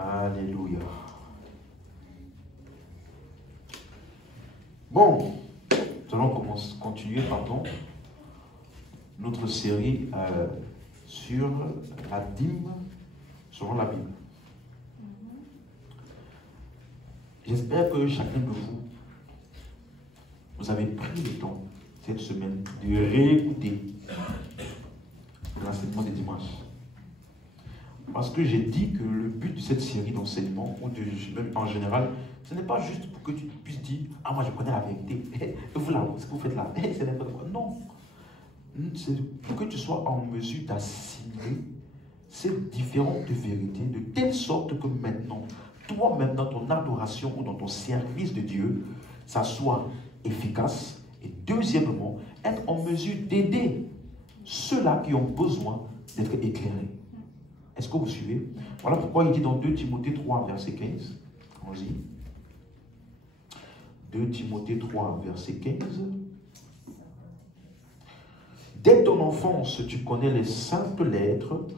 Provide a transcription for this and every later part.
Alléluia. Bon, nous allons continuer, notre série sur la dîme selon la Bible. J'espère que chacun de vous avez pris le temps cette semaine de réécouter l'enseignement des dimanches. Parce que j'ai dit que le but de cette série d'enseignement, ou en général, ce n'est pas juste pour que tu puisses dire « Ah, moi je connais la vérité, et vous là, ce que vous faites là, c'est n'importe quoi. » Non, c'est pour que tu sois en mesure d'assimiler ces différentes vérités de telle sorte que maintenant, toi-même dans ton adoration ou dans ton service de Dieu, ça soit efficace. Et deuxièmement, être en mesure d'aider ceux-là qui ont besoin d'être éclairés. Est-ce que vous suivez? Voilà pourquoi il dit dans 2 Timothée 3, verset 15. Allons-y. 2 Timothée 3, verset 15. Dès ton enfance, tu connais les saintes lettres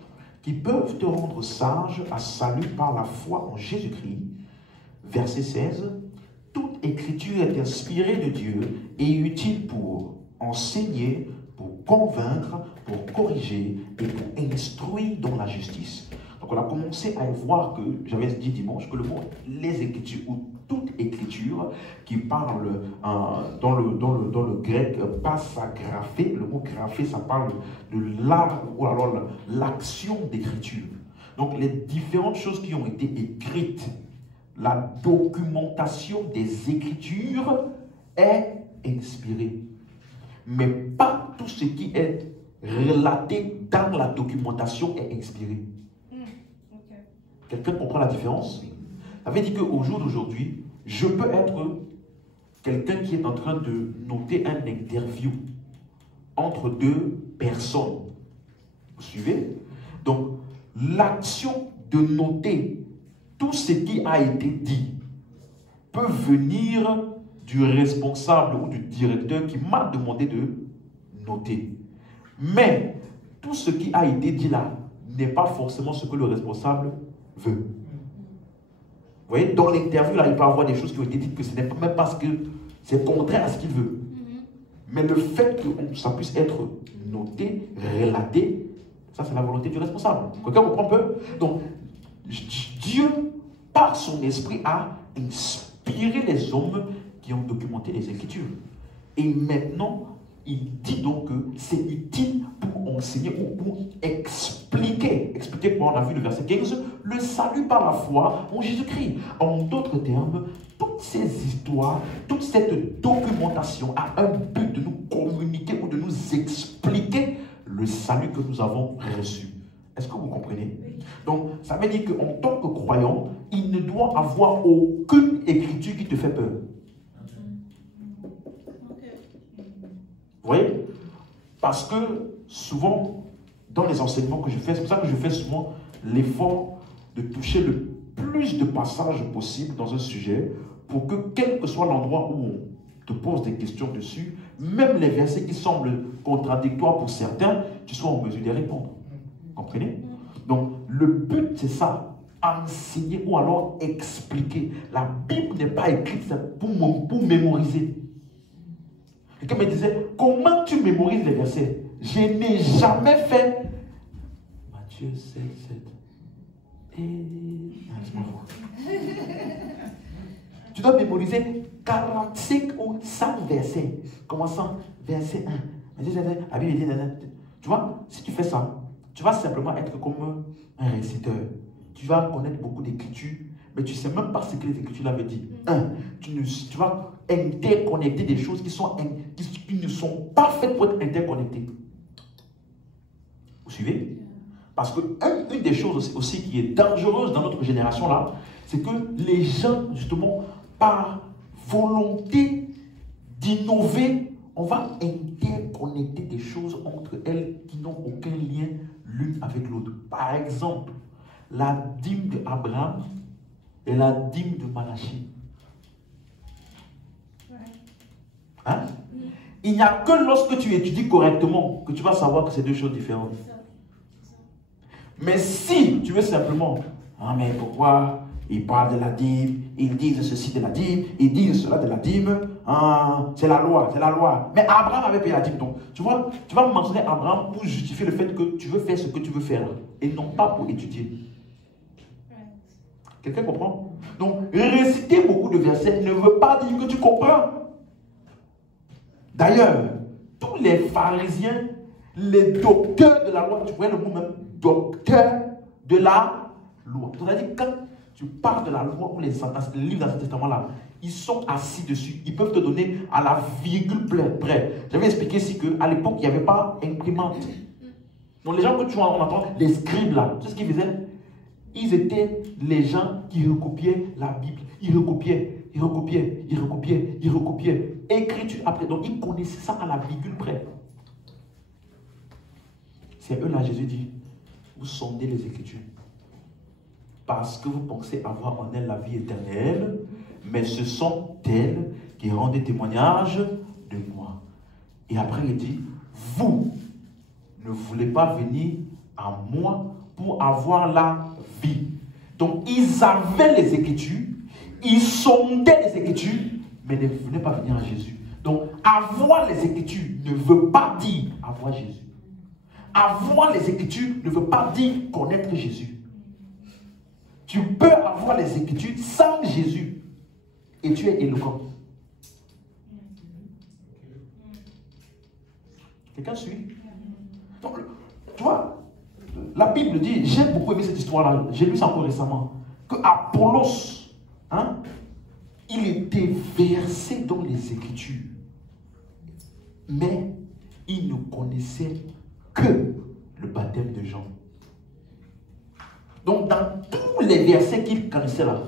qui peuvent te rendre sage à salut par la foi en Jésus-Christ. Verset 16. Toute écriture est inspirée de Dieu et utile pour enseigner, pour convaincre, pour corriger et pour instruire dans la justice. Donc on a commencé à voir que, j'avais dit dimanche, que le mot les écritures ou toute écriture qui parle dans le grec passagraphé, le mot graphé ça parle de l'art ou alors l'action d'écriture. Donc les différentes choses qui ont été écrites, la documentation des écritures est inspirée. Mais pas tout ce qui est relaté dans la documentation est inspiré. Quelqu'un comprend la différence? Ça veut dire qu'au jour d'aujourd'hui, je peux être quelqu'un qui est en train de noter un interview entre deux personnes. Vous suivez? Donc, l'action de noter tout ce qui a été dit peut venir du responsable ou du directeur qui m'a demandé de noter. Mais tout ce qui a été dit là n'est pas forcément ce que le responsable veut. Vous voyez, dans l'interview là, il peut y avoir des choses qui ont été dites que ce n'est même pas ce que c'est contraire à ce qu'il veut. Mais le fait que ça puisse être noté, relaté, ça c'est la volonté du responsable. Quelqu'un comprend un peu? Donc, Dieu, par son esprit, a inspiré les hommes qui ont documenté les Écritures. Et maintenant, il dit donc que c'est utile pour enseigner ou pour expliquer. Expliquer quoi? On a vu le verset 15, le salut par la foi en Jésus-Christ. En d'autres termes, toutes ces histoires, toute cette documentation a un but de nous communiquer ou de nous expliquer le salut que nous avons reçu. Est-ce que vous comprenez? Donc, ça veut dire qu'en tant que croyant, il ne doit avoir aucune écriture qui te fait peur. Vous voyez? Parce que souvent, dans les enseignements que je fais, c'est pour ça que je fais souvent l'effort de toucher le plus de passages possible dans un sujet pour que, quel que soit l'endroit où on te pose des questions dessus, même les versets qui semblent contradictoires pour certains, tu sois en mesure de répondre. Vous comprenez? Donc, le but, c'est ça. Enseigner ou alors expliquer. La Bible n'est pas écrite pour mémoriser. Quelqu'un me disait, comment tu mémorises les versets? Je n'ai jamais fait. Matthieu 7, 7. Tu dois mémoriser 45 ou 100 versets. Commençant verset 1. Tu vois, si tu fais ça, tu vas simplement être comme un réciteur. Tu vas connaître beaucoup d'écritures, mais tu ne sais même pas ce que les écritures là veulent dire. Tu vas interconnecter des choses qui ne sont pas faites pour être interconnectées. Vous suivez? Parce que une des choses aussi qui est dangereuse dans notre génération là, c'est que les gens, justement, par volonté d'innover, on va interconnecter des choses entre elles qui n'ont aucun lien l'une avec l'autre. Par exemple, la dîme d'Abraham et la dîme de Malachie. Hein? Il n'y a que lorsque tu étudies correctement que tu vas savoir que c'est deux choses différentes. Mais si tu veux simplement Ah, mais pourquoi ils parlent de la dîme, ils disent ceci de la dîme, ils disent cela de la dîme. Ah, c'est la loi, c'est la loi. Mais Abraham avait payé la dîme. Donc, tu vois, tu vas mentionner Abraham pour justifier le fait que tu veux faire ce que tu veux faire. Et non pas pour étudier. Quelqu'un comprend? Donc, réciter beaucoup de versets ne veut pas dire que tu comprends. D'ailleurs, tous les pharisiens, les docteurs de la loi, tu vois le mot même, docteur de la loi. C'est-à-dire, quand tu parles de la loi ou les livres de l'Ancien Testament là, ils sont assis dessus. Ils peuvent te donner à la virgule près. J'avais expliqué ici qu'à l'époque, il n'y avait pas imprimante. Donc, les gens que tu entends, les scribes là, tu sais ce qu'ils faisaient? Ils étaient les gens qui recopiaient la Bible. Ils recopiaient, ils recopiaient, ils recopiaient, ils recopiaient. Écriture après. Donc, ils connaissaient ça à la virgule près. C'est eux là, Jésus dit, vous sondez les Écritures. Parce que vous pensez avoir en elles la vie éternelle, mais ce sont elles qui rendent des témoignages de moi. Et après, il dit, vous ne voulez pas venir à moi pour avoir la vie. Donc, ils avaient les Écritures, ils sondaient les Écritures, mais ne venaient pas venir à Jésus. Donc, avoir les Écritures ne veut pas dire avoir Jésus. Avoir les Écritures ne veut pas dire connaître Jésus. Tu peux avoir les Écritures sans Jésus et tu es éloquent. Quelqu'un suit? Donc, tu vois, la Bible dit, j'ai beaucoup aimé cette histoire-là, j'ai lu ça encore récemment, que Apollos, hein, il était versé dans les Écritures, mais il ne connaissait que le baptême de Jean. Donc, dans tous les versets qu'il connaissait là,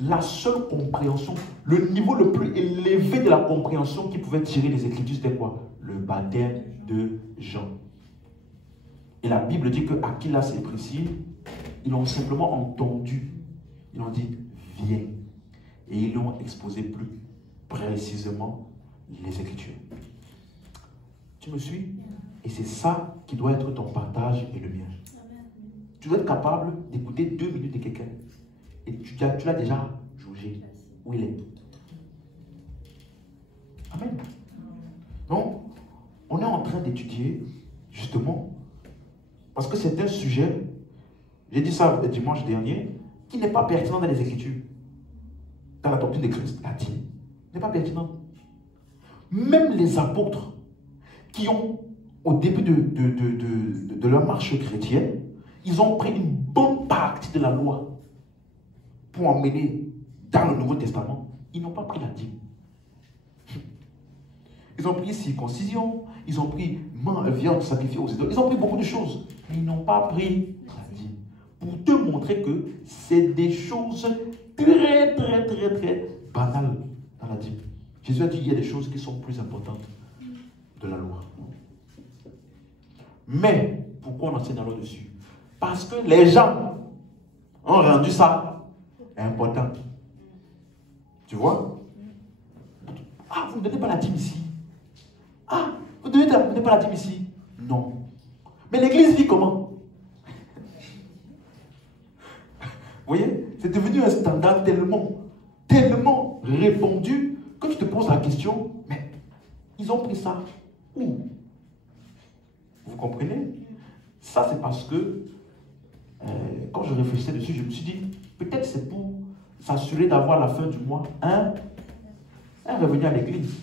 la seule compréhension, le niveau le plus élevé de la compréhension qu'il pouvait tirer des Écritures, c'était quoi? Le baptême de Jean. Et la Bible dit que Aquilas et Priscille, ils l'ont simplement entendu. Ils ont dit, viens. Et ils l'ont exposé plus précisément les Écritures. Tu me suis? Et c'est ça qui doit être ton partage et le mien. Tu dois être capable d'écouter 2 minutes de quelqu'un. Et tu l'as déjà jugé où il est. Amen. Donc, on est en train d'étudier, justement, parce que c'est un sujet, j'ai dit ça le dimanche dernier, qui n'est pas pertinent dans les Écritures. Dans la doctrine de Christ, la dîme, n'est pas pertinent. Même les apôtres qui ont, au début de leur marche chrétienne, ils ont pris une bonne partie de la loi pour emmener dans le Nouveau Testament. Ils n'ont pas pris la dîme. Ils ont pris circoncision, ils ont pris viande sacrifiée aux idoles, ils ont pris beaucoup de choses, mais ils n'ont pas pris la dîme. Pour te montrer que c'est des choses très banales dans la dîme. Jésus a dit qu'il y a des choses qui sont plus importantes de la loi. Mais, pourquoi on enseigne la loi dessus? Parce que les gens ont rendu ça important. Tu vois? Ah, vous ne donnez pas la dîme ici. Ah, vous ne donnez pas la dîme ici. Non. Mais l'église vit comment? Vous voyez? C'est devenu un standard tellement répandu que tu te poses la question, mais ils ont pris ça où? Vous comprenez? Ça, c'est parce que quand je réfléchissais dessus, je me suis dit, peut-être c'est pour s'assurer d'avoir la fin du mois un revenu à l'église.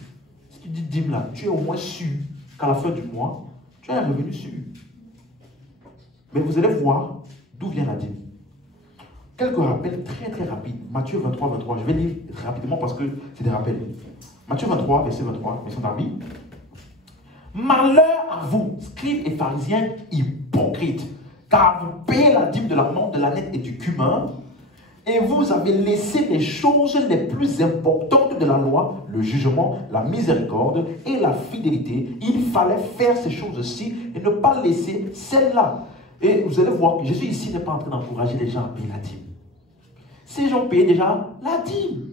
Si tu dis dîme là, tu es au moins sûr qu'à la fin du mois, tu as un revenu sûr. Mais vous allez voir d'où vient la dîme. Quelques rappels très rapides. Matthieu 23, 23. Je vais lire rapidement parce que c'est des rappels. Matthieu 23, verset 23, verset d'Arby. Malheur à vous, scribes et pharisiens hypocrites, car vous payez la dîme de la menthe, de l'âneth et du cumin, et vous avez laissé les choses les plus importantes de la loi, le jugement, la miséricorde et la fidélité. Il fallait faire ces choses-ci et ne pas laisser celles-là. Et vous allez voir que Jésus ici n'est pas en train d'encourager les gens à payer la dîme. Ces gens payaient déjà la dîme.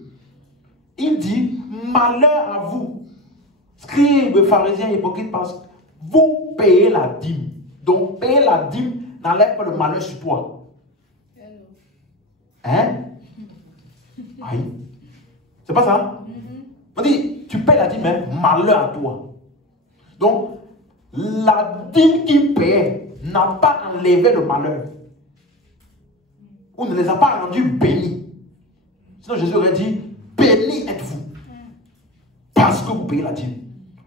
Il dit, malheur à vous, scribes, pharisiens, hypocrites, parce que vous payez la dîme. Donc, payer la dîme n'enlève pas le malheur sur toi. Hein? Aïe. C'est pas ça? On dit, tu payes la dîme, hein? Malheur à toi. Donc, la dîme qu'il paie n'a pas enlevé le malheur. Ou ne les a pas rendus bénis. Sinon Jésus aurait dit, béni êtes-vous. Parce que vous payez la dîme.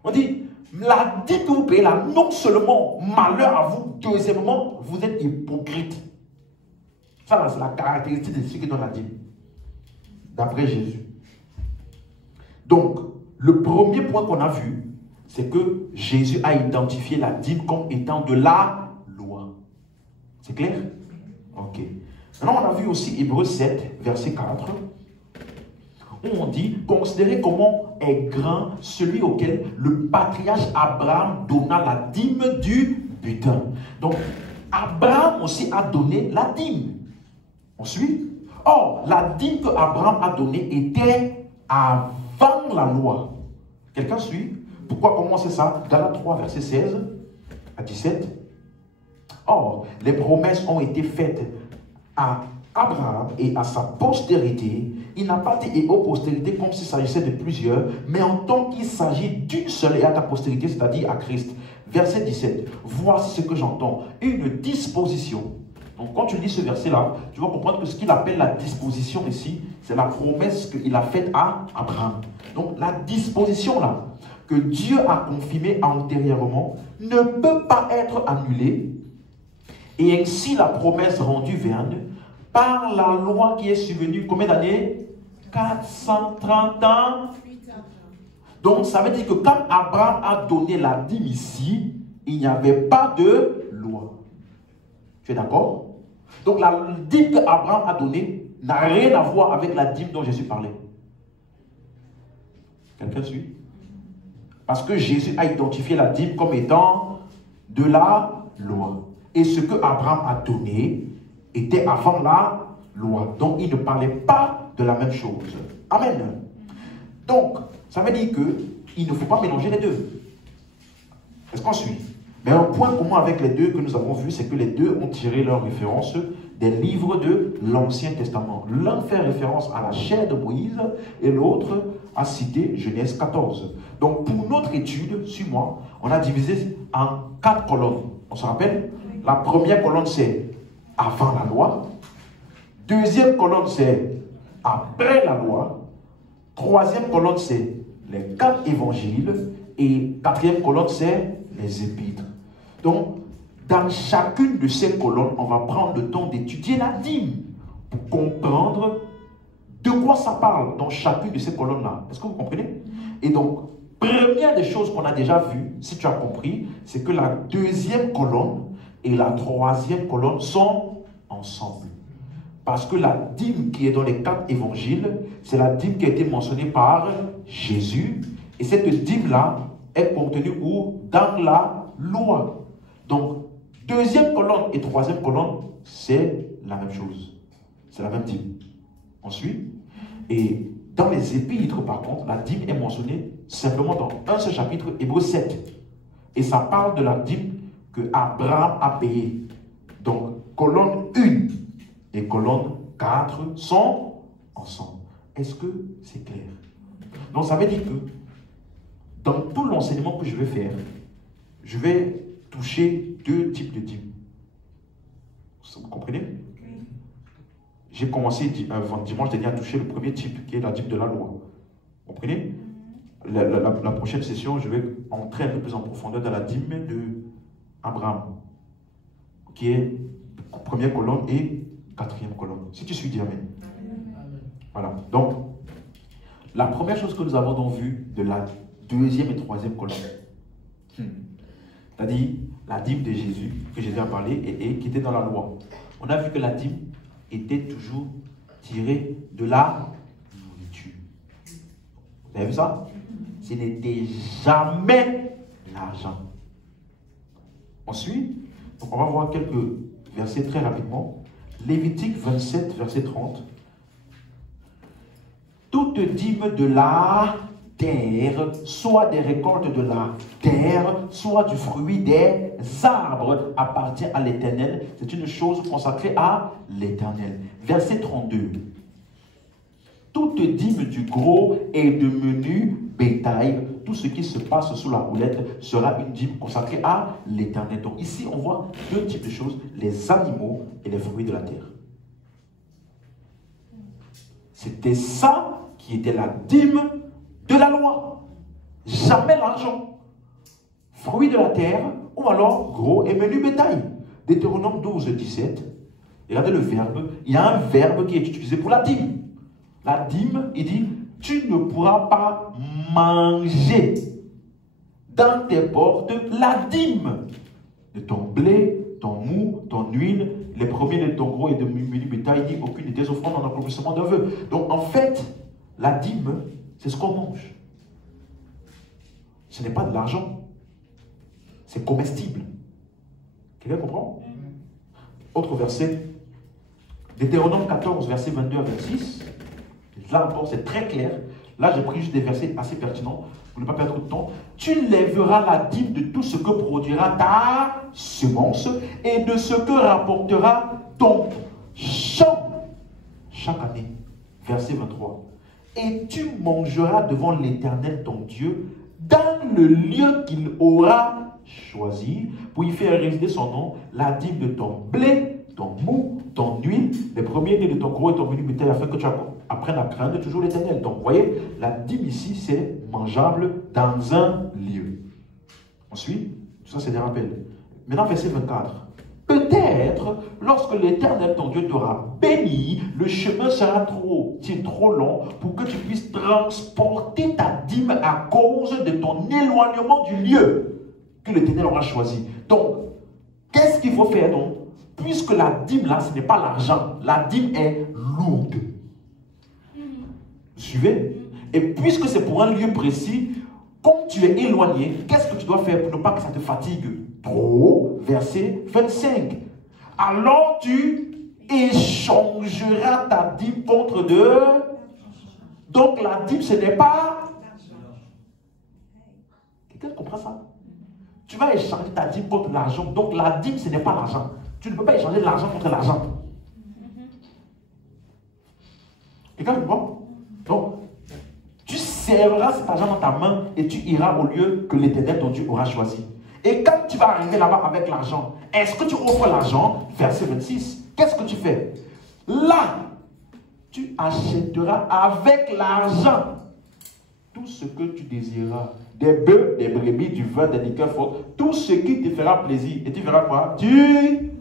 On dit, la dîme que vous payez là, non seulement malheur à vous, deuxièmement, vous êtes hypocrite. Ça, c'est la caractéristique de ceux qui donnent la dîme. D'après Jésus. Donc, le premier point qu'on a vu, c'est que Jésus a identifié la dîme comme étant de la loi. C'est clair? Ok. Maintenant, on a vu aussi Hébreux 7, verset 4, où on dit, considérez comment est grand celui auquel le patriarche Abraham donna la dîme du butin. Donc, Abraham aussi a donné la dîme. On suit? Or, la dîme que Abraham a donnée était avant la loi. Quelqu'un suit? Pourquoi commencer ça? Galates 3, verset 16 à 17. Or, les promesses ont été faites à Abraham et à sa postérité. Il n'a pas dit et aux postérités comme s'il s'agissait de plusieurs, mais en tant qu'il s'agit d'une seule et à ta postérité, c'est-à-dire à Christ. Verset 17. Voici ce que j'entends. Une disposition. Donc quand tu lis ce verset-là, tu vas comprendre que ce qu'il appelle la disposition ici, c'est la promesse qu'il a faite à Abraham. Donc la disposition là, que Dieu a confirmée antérieurement, ne peut pas être annulée. Et ainsi la promesse rendue vaine par la loi qui est survenue combien d'années? 430 ans. Donc ça veut dire que quand Abraham a donné la dîme ici, il n'y avait pas de loi. Tu es d'accord? Donc la dîme qu'Abraham a donnée n'a rien à voir avec la dîme dont Jésus parlait. Quelqu'un suit? Parce que Jésus a identifié la dîme comme étant de la loi. Et ce que Abraham a donné était avant la loi. Donc il ne parlait pas de la même chose. Amen. Donc, ça veut dire qu'il ne faut pas mélanger les deux. Est-ce qu'on suit? Mais un point commun avec les deux que nous avons vu, c'est que les deux ont tiré leur référence des livres de l'Ancien Testament. L'un fait référence à la chair de Moïse et l'autre a cité Genèse 14. Donc pour notre étude, suis-moi, on a divisé en 4 colonnes. On se rappelle? La première colonne c'est avant la loi. Deuxième colonne c'est après la loi. Troisième colonne c'est les 4 évangiles. Et quatrième colonne c'est les épîtres. Donc, dans chacune de ces colonnes, on va prendre le temps d'étudier la dîme pour comprendre de quoi ça parle dans chacune de ces colonnes-là. Est-ce que vous comprenez? Et donc, première des choses qu'on a déjà vues, si tu as compris, c'est que la deuxième colonne et la troisième colonne sont ensemble. Parce que la dîme qui est dans les 4 évangiles, c'est la dîme qui a été mentionnée par Jésus. Et cette dîme-là est contenue où? Dans la loi. Donc, deuxième colonne et troisième colonne, c'est la même chose. C'est la même dîme. On suit? Et dans les épîtres, par contre, la dîme est mentionnée simplement dans un seul chapitre, Hébreux 7. Et ça parle de la dîme que Abraham a payée. Donc, colonne 1 et colonne 4 sont ensemble. Est-ce que c'est clair? Donc, ça veut dire que dans tout l'enseignement que je vais faire, je vais toucher 2 types de dîmes. Vous comprenez? J'ai commencé dimanche dernier à toucher le premier type, qui est la dîme de la loi. Vous comprenez? La prochaine session, je vais entrer un peu plus en profondeur dans la dîme de Abraham, qui est première colonne et quatrième colonne. Si tu suis, dis amen. Voilà. Donc, la première chose que nous avons donc vue de la deuxième et troisième colonne, c'est-à-dire la dîme de Jésus, que Jésus a parlé et qui était dans la loi. On a vu que la dîme était toujours tirée de la nourriture. Vous avez vu ça? Ce n'était jamais l'argent. On suit? Donc on va voir quelques versets très rapidement. Lévitique 27, verset 30. Toute dîme de la terre, soit des récoltes de la terre, soit du fruit des arbres, appartient à l'Éternel. C'est une chose consacrée à l'Éternel. Verset 32. Toute dîme du gros et de menu bétail, tout ce qui se passe sous la houlette sera une dîme consacrée à l'Éternel. Donc ici, on voit deux types de choses, les animaux et les fruits de la terre. C'était ça qui était la dîme de la loi. Jamais l'argent. Fruits de la terre ou alors gros et menu bétail. Deutéronome 12, 17. Regardez le verbe. Il y a un verbe qui est utilisé pour la dîme. La dîme, il dit, tu ne pourras pas manger dans tes portes la dîme de ton blé, ton mou, ton huile, les premiers de ton gros et de menu bétail, ni aucune de tes offrandes en accomplissement d'un vœu. Donc en fait, la dîme, c'est ce qu'on mange. Ce n'est pas de l'argent. C'est comestible. Quelqu'un comprend? Autre verset. Deutéronome 14, verset 22 à 26. Là encore, c'est très clair. Là, j'ai pris juste des versets assez pertinents pour ne pas perdre trop de temps. Tu lèveras la dîme de tout ce que produira ta semence et de ce que rapportera ton champ chaque année. Verset 23. Et tu mangeras devant l'Éternel ton Dieu dans le lieu qu'il aura choisi pour y faire résider son nom, la dîme de ton blé, ton mou, ton huile, les premiers-nés de ton gros et ton menu bétail, afin que tu apprennes à craindre toujours l'Éternel. Donc, vous voyez, la dîme ici, c'est mangeable dans un lieu. Ensuite, tout ça, c'est des rappels. Maintenant, verset 24. Peut-être, lorsque l'Éternel, ton Dieu, t'aura béni, le chemin sera trop long pour que tu puisses transporter ta dîme à cause de ton éloignement du lieu que l'Éternel aura choisi. Donc, qu'est-ce qu'il faut faire donc? Puisque la dîme là, ce n'est pas l'argent, la dîme est lourde. Vous suivez? Et puisque c'est pour un lieu précis, comme tu es éloigné, qu'est-ce que tu dois faire pour ne pas que ça te fatigue trop? Verset 25. Alors tu échangeras ta dîme contre de... Donc la dîme, ce n'est pas... Quelqu'un comprend ça? Tu vas échanger ta dîme contre l'argent. Donc la dîme, ce n'est pas l'argent. Tu ne peux pas échanger l'argent contre l'argent. Quelqu'un comprend? Donc, tu serreras cet argent dans ta main et tu iras au lieu que l'Éternel, ton Dieu, aura choisi. Et quand tu vas arriver là-bas avec l'argent, est-ce que tu offres l'argent? Verset 26. Qu'est-ce que tu fais? Là, tu achèteras avec l'argent tout ce que tu désireras. Des bœufs, des brebis, du vin, des liqueurs fortes, tout ce qui te fera plaisir. Et tu verras quoi? Tu...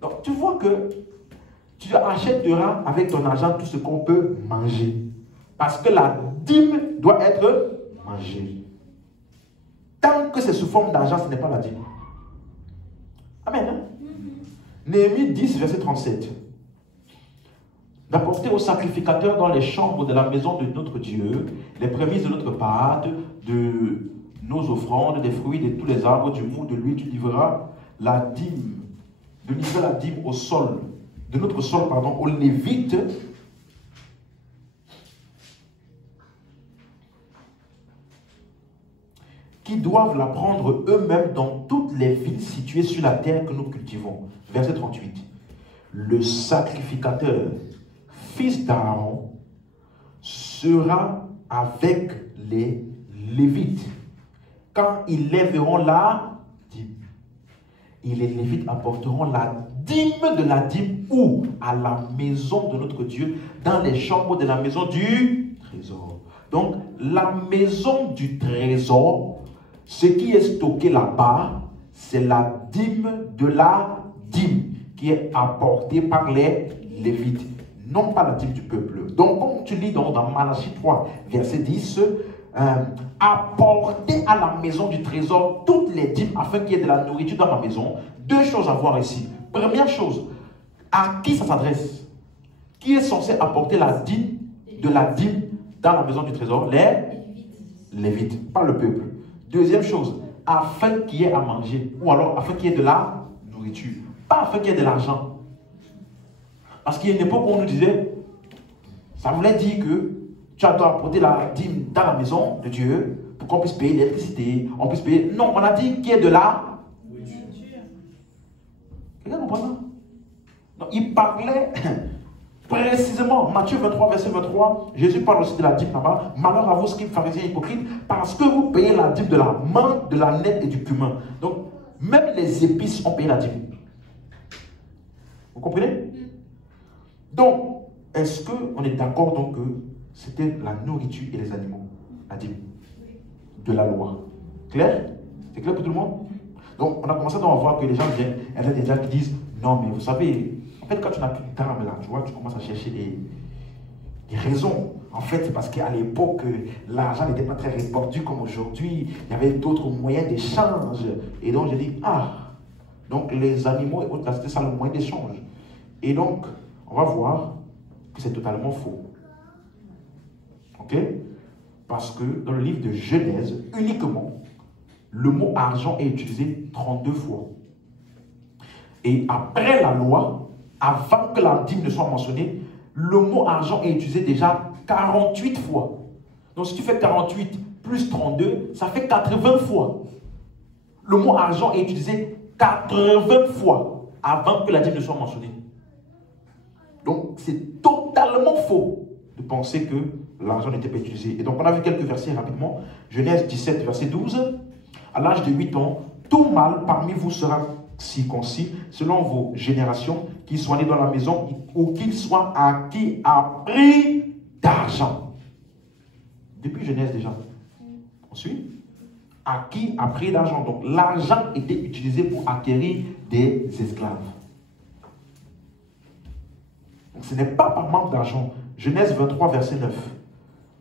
Donc, tu vois que tu achèteras avec ton argent tout ce qu'on peut manger. Parce que la dîme doit être mangée. Tant que c'est sous forme d'argent, ce n'est pas la dîme. Amen. Hein? Néhémie 10, verset 37. D'apporter au sacrificateur dans les chambres de la maison de notre Dieu les prémices de notre pâte, de nos offrandes, des fruits de tous les arbres, du mou, de l'huile. Tu livreras la dîme, de livrer la dîme au sol, de notre sol, pardon, aux Lévites, qui doivent la prendre eux-mêmes dans toutes les villes situées sur la terre que nous cultivons. Verset 38. Le sacrificateur, fils d'Aaron, sera avec les Lévites quand ils lèveront la dîme. Et les Lévites apporteront la dîme de la dîme où? À la maison de notre Dieu, dans les chambres de la maison du trésor. Donc, la maison du trésor, ce qui est stocké là-bas, c'est la dîme de la dîme qui est apportée par les Lévites, non pas la dîme du peuple. Donc, comme tu lis dans Malachie 3, verset 10, apporter à la maison du trésor toutes les dîmes afin qu'il y ait de la nourriture dans ma maison. Deux choses à voir ici. Première chose, à qui ça s'adresse? Qui est censé apporter la dîme de la dîme dans la maison du trésor? Les Lévites, pas le peuple. Deuxième chose, afin qu'il y ait à manger, ou alors afin qu'il y ait de la nourriture, pas afin qu'il y ait de l'argent. Parce qu'il y a une époque où on nous disait, ça voulait dire que tu dois apporter la dîme dans la maison de Dieu pour qu'on puisse payer l'électricité, on puisse payer. Non, on a dit qu'il y ait de la nourriture. Quelqu'un comprend ça? Non, il parlait précisément, Matthieu 23, verset 23, Jésus parle aussi de la dîme là-bas. Malheur à vous, scribes, pharisiens, hypocrites, parce que vous payez la dîme de la menthe, de la nette et du cumin. Donc, même les épices ont payé la dîme. Vous comprenez? Donc, est-ce qu'on est d'accord donc que c'était la nourriture et les animaux, la dîme de la loi? Clair? C'est clair pour tout le monde? Donc, on a commencé à voir que les gens viennent, il y a des gens qui disent, non, mais vous savez, en fait, quand tu n'as plus de d'armes là, tu vois, tu commences à chercher des raisons. En fait, c'est parce qu'à l'époque, l'argent n'était pas très répandu comme aujourd'hui. Il y avait d'autres moyens d'échange. Et donc, j'ai dit, donc les animaux et autres, c'était ça le moyen d'échange. Et donc, on va voir que c'est totalement faux. Ok? Parce que dans le livre de Genèse, uniquement, le mot argent est utilisé 32 fois. Et après la loi, avant que la dîme ne soit mentionnée, le mot argent est utilisé déjà 48 fois. Donc si tu fais 48 plus 32, ça fait 80 fois. Le mot argent est utilisé 80 fois avant que la dîme ne soit mentionnée. Donc c'est totalement faux de penser que l'argent n'était pas utilisé. Et donc on a vu quelques versets rapidement. Genèse 17, verset 12. À l'âge de 8 ans, tout mâle parmi vous sera circoncis selon vos générations, qu'il soit né dans la maison ou qu'il soit acquis à prix d'argent. Depuis Genèse déjà. On suit? Acquis à prix d'argent. Donc l'argent était utilisé pour acquérir des esclaves. Donc ce n'est pas par manque d'argent. Genèse 23, verset 9.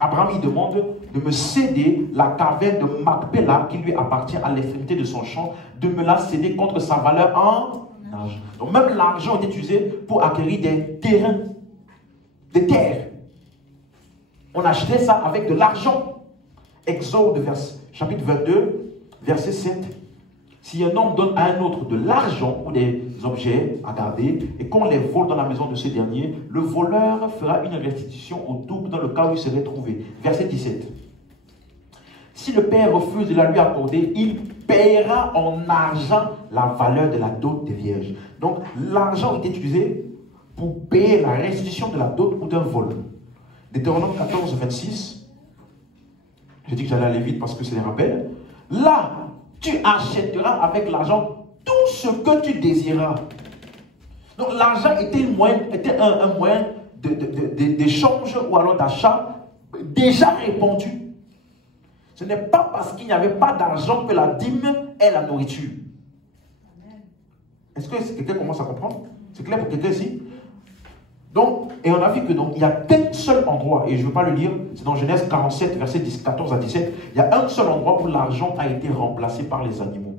Abraham il demande de me céder la caverne de Macpéla qui lui appartient à l'extrémité de son champ, de me la céder contre sa valeur en argent. Donc même l'argent est utilisé pour acquérir des terrains, des terres. On achetait ça avec de l'argent. Exode chapitre 22, verset 7. Si un homme donne à un autre de l'argent ou des objets à garder et qu'on les vole dans la maison de ce dernier, le voleur fera une restitution au double dans le cas où il serait trouvé. Verset 17. Si le père refuse de la lui accorder, il paiera en argent la valeur de la dot des vierges. Donc l'argent est utilisé pour payer la restitution de la dot ou d'un vol. Deutéronome 14, 26. J'ai dit que j'allais aller vite parce que c'est les rappels. Là, tu achèteras avec l'argent tout ce que tu désiras. Donc l'argent était un moyen d'échange ou alors d'achat déjà répandu. Ce n'est pas parce qu'il n'y avait pas d'argent que la dîme est la nourriture. Est-ce que quelqu'un commence à comprendre? C'est clair pour quelqu'un ici? Donc, et on a vu que donc, il y a qu'un seul endroit, et je ne veux pas le lire, c'est dans Genèse 47, verset 14 à 17, il y a un seul endroit où l'argent a été remplacé par les animaux.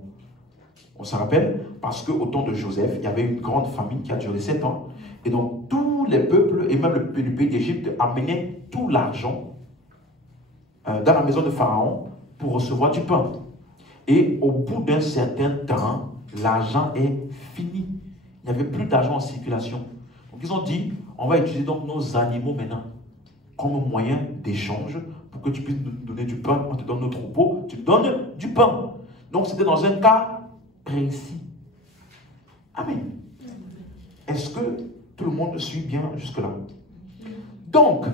On se rappelle, parce qu'au temps de Joseph, il y avait une grande famine qui a duré 7 ans, et donc tous les peuples, et même le pays d'Égypte, amenaient tout l'argent dans la maison de Pharaon pour recevoir du pain. Et au bout d'un certain temps, l'argent est fini. Il n'y avait plus d'argent en circulation. Donc ils ont dit, on va utiliser donc nos animaux maintenant comme moyen d'échange pour que tu puisses nous donner du pain. On te donne nos troupeaux, tu nous donnes du pain. Donc c'était dans un cas précis. Amen. Est-ce que tout le monde suit bien jusque-là? Donc,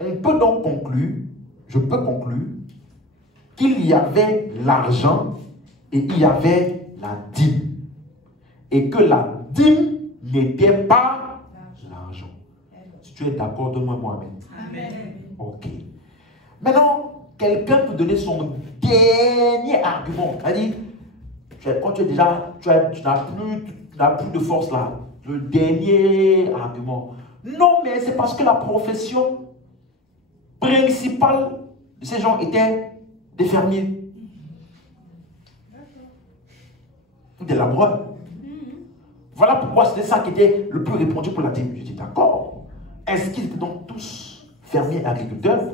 on peut donc conclure, je peux conclure, qu'il y avait l'argent et il y avait la dîme. Et que la dîme n'était pas l'argent. Si tu es d'accord, donne-moi Amen. Amen. Ok. Maintenant, quelqu'un peut donner son dernier argument. C'est-à-dire, quand tu es déjà, tu n'as plus de force là. Le dernier argument. Non, mais c'est parce que la profession principale de ces gens était des fermiers. Des laboureurs. Voilà pourquoi c'était ça qui était le plus répandu pour la dîme. Je dis d'accord. Est-ce qu'ils étaient donc tous fermiers agriculteurs?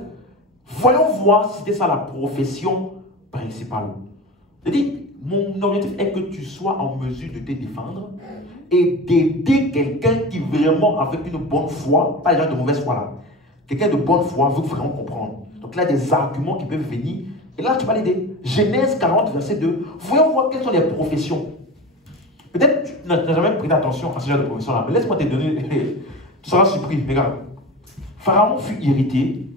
Voyons voir si c'était ça la profession principale. Je dis, mon objectif est que tu sois en mesure de te défendre et d'aider quelqu'un qui vraiment, avec une bonne foi, pas les gens de mauvaise foi là, Quelqu'un de bonne foi veut vraiment comprendre. Donc là, il y a des arguments qui peuvent venir. Et là, tu vas l'aider. Genèse 40, verset 2. Voyons voir quelles sont les professions. Peut-être que tu n'as jamais prêté attention à ce genre de profession-là. Mais laisse-moi te donner. Tu seras surpris. Regarde. Pharaon fut irrité.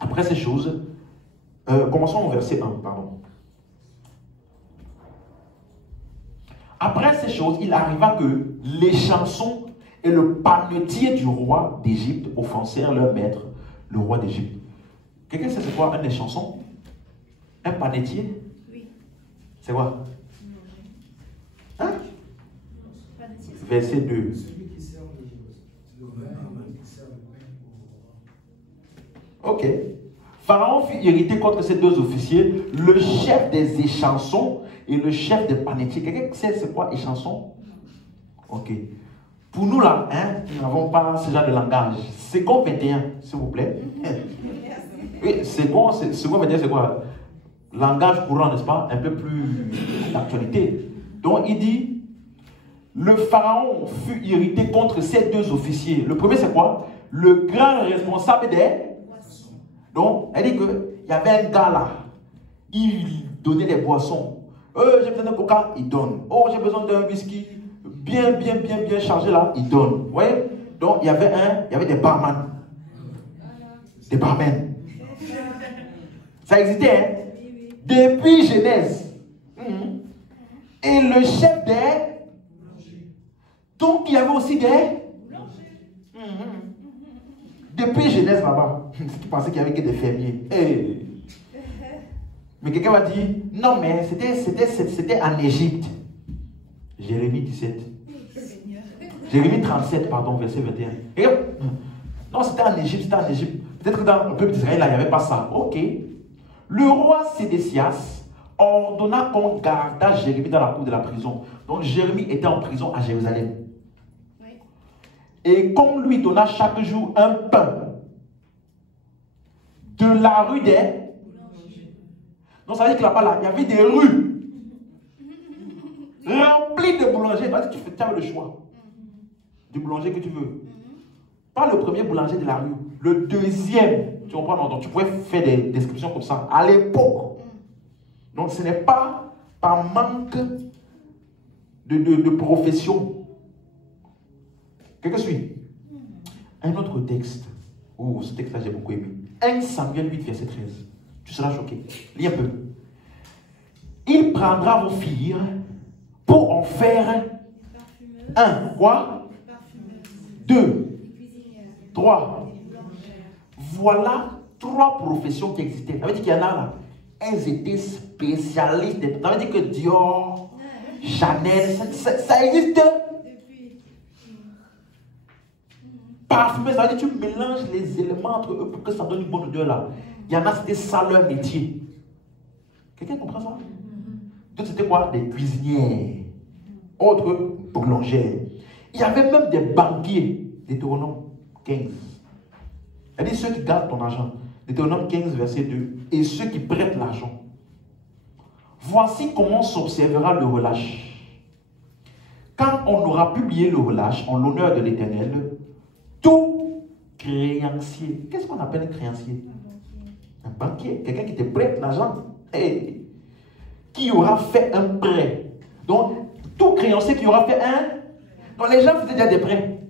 Après ces choses, commençons au verset 1, pardon. Après ces choses, il arriva que les chansons et le panetier du roi d'Égypte offensèrent leur maître, le roi d'Égypte. Quelqu'un sait c'est quoi un des chansons? Un panetier? Oui. C'est quoi? Hein? Verset 2. Ok. Pharaon fut irrité contre ces deux officiers, le chef des échansons et le chef des panetiers. Quelqu'un sait c'est quoi échanson? Ok. Pour nous là, hein, nous n'avons pas ce genre de langage. Second 21, s'il vous plaît. Oui, second 21, c'est quoi? Langage courant, n'est-ce pas? Un peu plus d'actualité. Donc il dit, le pharaon fut irrité contre ces deux officiers. Le premier c'est quoi? Le grand responsable des... Donc, elle dit qu'il y avait un gars là, il donnait des boissons. J'ai besoin d'un coca, il donne. Oh, j'ai besoin d'un whisky, bien chargé là, il donne. Vous voyez? Donc, il y avait des barman. Des barmen. Ça existait, hein? Depuis Genèse. Et le chef des... Donc, il y avait aussi des... Depuis Genèse là-bas, tu pensais qu'il n'y avait que des fermiers. Hey. Mais quelqu'un va dire, non mais c'était en Égypte. Jérémie 17. Jérémie 37, pardon, verset 21. Et, non, c'était en Égypte, Peut-être que dans le peuple d'Israël, là, il n'y avait pas ça. Ok. Le roi Sédécias ordonna qu'on gardât Jérémie dans la cour de la prison. Donc Jérémie était en prison à Jérusalem. Et qu'on lui donna chaque jour un pain de la rue des... Donc ça veut dire que là-bas, là, il y avait des rues remplies de boulangers. Vas-y, tu as le choix du boulanger que tu veux. Pas le premier boulanger de la rue, le deuxième. Tu comprends? Donc tu pouvais faire des descriptions comme ça à l'époque. Donc ce n'est pas par manque de profession. Quelqu'un suit? Un autre texte. Oh, ce texte-là, j'ai beaucoup aimé. 1 Samuel 8, verset 13. Tu seras choqué. Lis un peu. Il prendra vos filles pour en faire un. Quoi? 2. 3. Voilà 3 professions qui existaient. Ça veut dire qu'il y en a là. Elles étaient spécialistes. Ça veut dire que Dior, Chanel, ça existe. Parfumé, ça veut dire que tu mélanges les éléments entre eux pour que ça donne une bonne odeur là. Il y en a, c'était ça leur métier. Quelqu'un comprend ça? D'autres, c'était quoi? Des cuisinières. Autres, boulangères. Il y avait même des banquiers. Deutéronome 15. Elle dit ceux qui gardent ton argent. Deutéronome 15, verset 2. Et ceux qui prêtent l'argent. Voici comment s'observera le relâche. Quand on aura publié le relâche en l'honneur de l'Éternel, tout créancier. Qu'est-ce qu'on appelle un créancier? Un banquier. Quelqu'un qui te prête l'argent. Hey. Qui aura fait un prêt. Donc, tout créancier qui aura fait un... Donc, les gens faisaient déjà des prêts.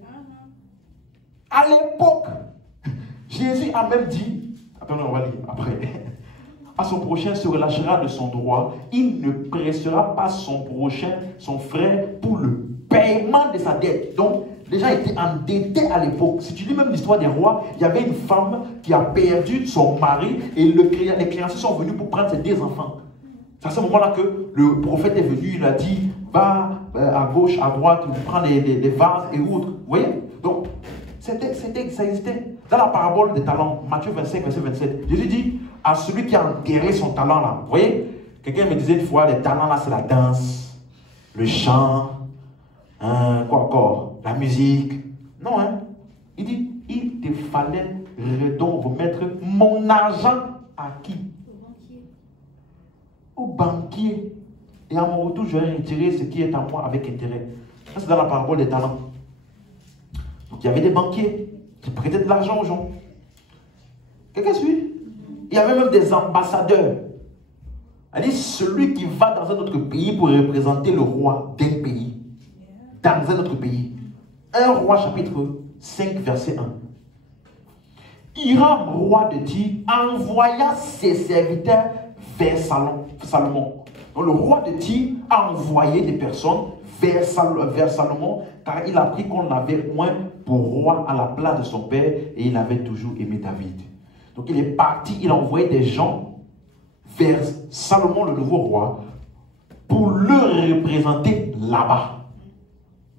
À l'époque, Jésus a même dit, attendez, on va lire après, à son prochain se relâchera de son droit, il ne pressera pas son prochain, son frère, pour le paiement de sa dette. Donc, les gens étaient endettés à l'époque. Si tu lis même l'histoire des rois, il y avait une femme qui a perdu son mari et les créanciers sont venus pour prendre ses 2 enfants. C'est à ce moment-là que le prophète est venu, il a dit, va à gauche, à droite, prends des vases et autres. Vous voyez? Donc, ça existait. Dans la parabole des talents, Matthieu 25, verset 27, Jésus dit à celui qui a enterré son talent là. Vous voyez? Quelqu'un me disait une fois, les talents là, c'est la danse, le chant, quoi encore? La musique. Non, hein? Il dit, il te fallait donc remettre mon argent à qui? Au banquier. Et à mon retour, je vais retirer ce qui est à moi avec intérêt. Ça, c'est dans la parabole des talents. Donc, il y avait des banquiers. qui prêtaient de l'argent aux gens. Quelqu'un suit? Il y avait même des ambassadeurs. Elle dit, celui qui va dans un autre pays pour représenter le roi d'un pays. Dans un autre pays. 1 Roi chapitre 5 verset 1. Hiram, roi de Tyr, envoya ses serviteurs vers Salomon. Donc le roi de Tyr a envoyé des personnes vers Salomon, car il a pris qu'on l'avait oint pour roi à la place de son père, et il avait toujours aimé David. Donc il est parti, il a envoyé des gens vers Salomon, le nouveau roi, pour le représenter là-bas.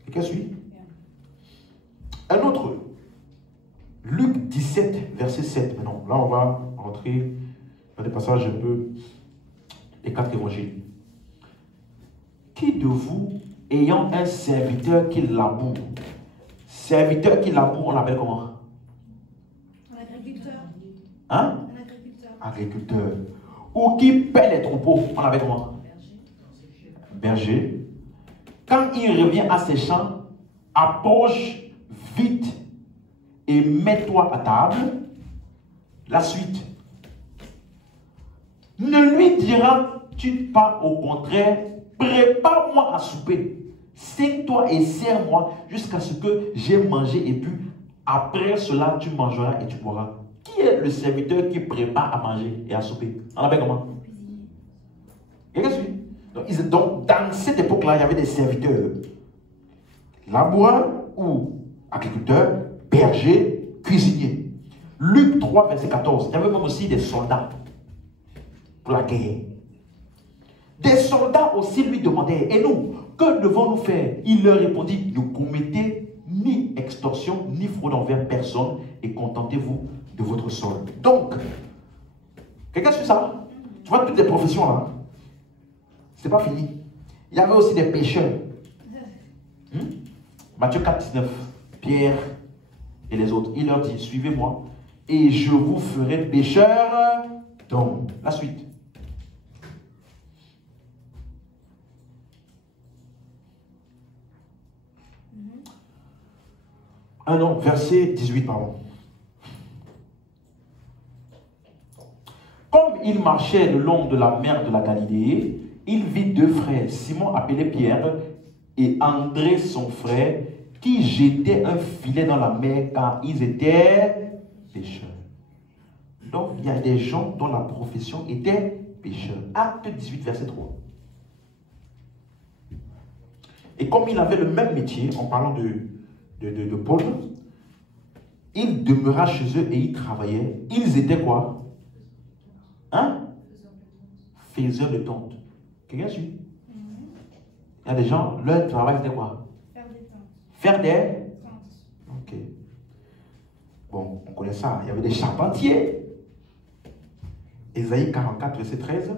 Quelqu'un suit? Un autre, Luc 17, verset 7. Maintenant, là on va rentrer dans des passages un peu les 4 évangiles. Qui de vous, ayant un serviteur qui laboure, serviteur qui laboure, on l'appelle comment? Un agriculteur. Hein? Un agriculteur. Agriculteur. Ou qui paie les troupeaux, on l'appelle comment? Berger. Quand il revient à ses champs, approche vite et mets-toi à table. La suite. Ne lui diras-tu pas au contraire, prépare-moi à souper, signe-toi et sers-moi jusqu'à ce que j'ai mangé et bu. Après cela, tu mangeras et tu boiras. Qui est le serviteur qui prépare à manger et à souper? On l'appelle comment? Quelqu'un suit? Donc, dans cette époque-là, il y avait des serviteurs. Laboureurs ou agriculteurs, bergers, cuisiniers. Luc 3, verset 14. Il y avait même aussi des soldats pour la guerre. Des soldats aussi lui demandaient, et nous, que devons-nous faire? Il leur répondit, ne commettez ni extorsion, ni fraude envers personne, et contentez-vous de votre solde. Donc, quelqu'un suit ça? Tu vois toutes les professions là? C'est pas fini. Il y avait aussi des pêcheurs. Matthieu 4, 19. Pierre et les autres. Il leur dit, suivez-moi, et je vous ferai pêcheurs d'hommes. La suite. Ah non, verset 18, pardon. Comme il marchait le long de la mer de la Galilée, il vit 2 frères, Simon appelé Pierre et André son frère, qui jetaient un filet dans la mer car ils étaient pêcheurs. Donc il y a des gens dont la profession était pêcheur. Acte 18, verset 3. Et comme il avait le même métier, en parlant de Paul, il demeura chez eux et ils travaillaient. Ils étaient quoi? Hein? Faiseurs de tentes. Quelqu'un suit? Il y a des gens, leur travail c'était quoi? Faire des tentes. Faire des Tentes. Ok. Bon, on connaît ça. Il y avait des charpentiers. Ésaïe 44, verset 13.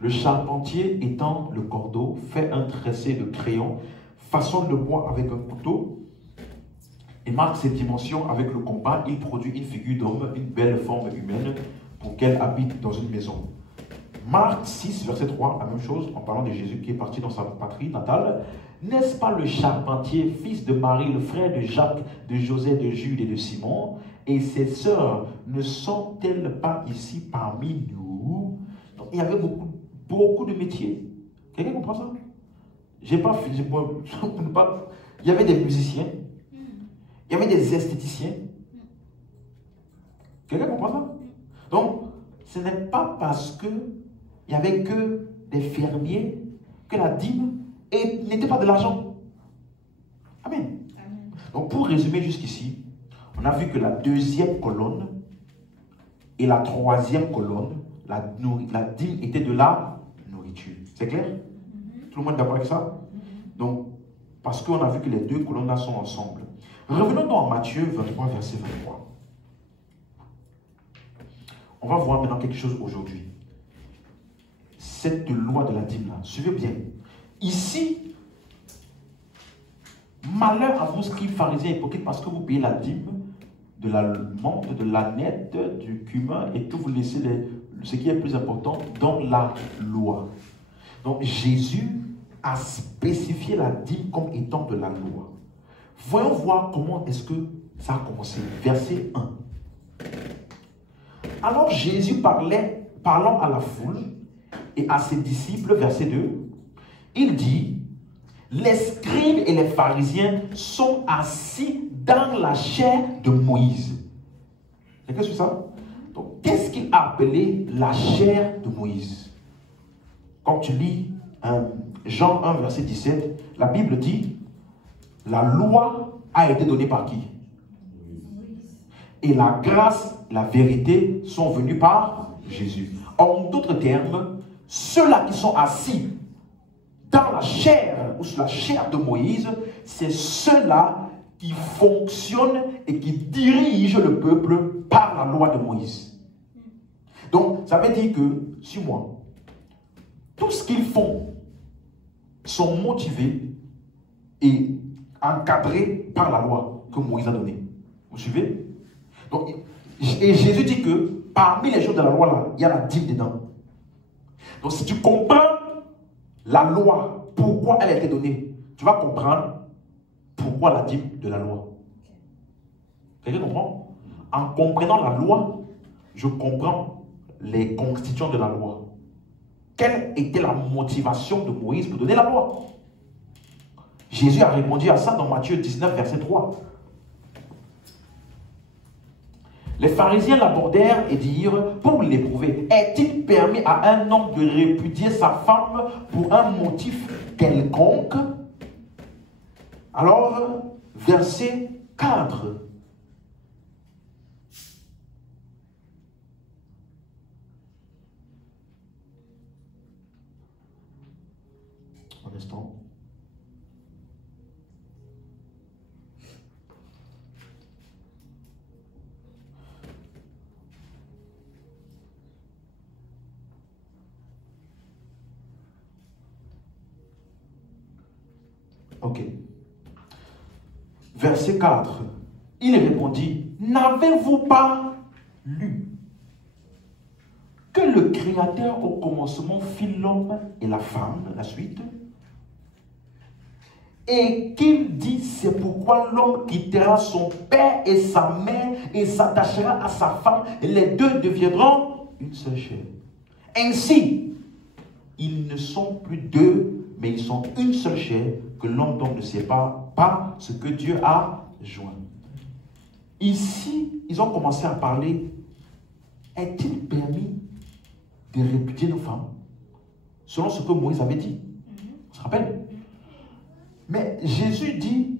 Le charpentier étend le cordeau, fait un tressé de crayon, façonne le bois avec un couteau et marque ses dimensions avec le compas. Il produit une figure d'homme, une belle forme humaine pour qu'elle habite dans une maison. Marc 6, verset 3, la même chose, en parlant de Jésus qui est parti dans sa patrie natale. N'est-ce pas le charpentier, fils de Marie, le frère de Jacques, de José, de Jude et de Simon? Et ses sœurs ne sont-elles pas ici parmi nous? Donc, il y avait beaucoup de métiers. Quelqu'un comprend ça? Il y avait des musiciens. Il y avait des esthéticiens. Quelqu'un comprend ça? Donc, ce n'est pas parce que il n'y avait que des fermiers que la dîme n'était pas de l'argent. Amen. Amen. Donc, pour résumer jusqu'ici, on a vu que la deuxième colonne et la troisième colonne, la dîme était de la nourriture. C'est clair? Tout le monde est d'accord avec ça? Donc, parce qu'on a vu que les deux colonnes-là sont ensemble. Revenons donc à Matthieu 23, verset 23. On va voir maintenant quelque chose aujourd'hui. Cette loi de la dîme là, suivez bien. Ici, malheur à vous, scribes, pharisiens, hypocrites, parce que vous payez la dîme de la menthe, de l'ânette, du cumin, et que vous laissez ce qui est plus important dans la loi. Donc Jésus a spécifié la dîme comme étant de la loi. Voyons voir comment est-ce que ça a commencé. Verset 1. Alors Jésus parlant à la foule et à ses disciples, verset 2, il dit, les scribes et les pharisiens sont assis dans la chair de Moïse. Qu'est-ce que c'est ça? Donc, qu'est-ce qu'il a appelé la chair de Moïse? Quand tu lis Jean 1, verset 17, la Bible dit, la loi a été donnée par qui? Et la grâce, la vérité sont venues par Jésus. En d'autres termes, ceux-là qui sont assis dans la chair ou sur la chair de Moïse, c'est ceux-là qui fonctionnent et qui dirigent le peuple par la loi de Moïse. Donc, ça veut dire que, suis-moi, tout ce qu'ils font sont motivés et encadrés par la loi que Moïse a donnée. Vous suivez? Donc, et Jésus dit que parmi les choses de la loi, là, il y a la dîme dedans. Donc, si tu comprends la loi, pourquoi elle a été donnée, tu vas comprendre pourquoi la dîme de la loi. Quelqu'un comprend? En comprenant la loi, je comprends les constituants de la loi. Quelle était la motivation de Moïse pour donner la loi? Jésus a répondu à ça dans Matthieu 19, verset 3. Les pharisiens l'abordèrent et dirent, pour l'éprouver, est-il permis à un homme de répudier sa femme pour un motif quelconque? Alors, verset 4. Un instant. Ok. Verset 4. Il répondit, n'avez-vous pas lu que le Créateur au commencement fit l'homme et la femme, la suite, et qu'il dit, c'est pourquoi l'homme quittera son père et sa mère et s'attachera à sa femme, et les deux deviendront une seule chair. Ainsi, ils ne sont plus deux, mais ils sont une seule chair, que l'homme donc ne sépare pas ce que Dieu a joint. Ici, ils ont commencé à parler, est-il permis de répudier nos femmes, selon ce que Moïse avait dit? On se rappelle? Mais Jésus dit,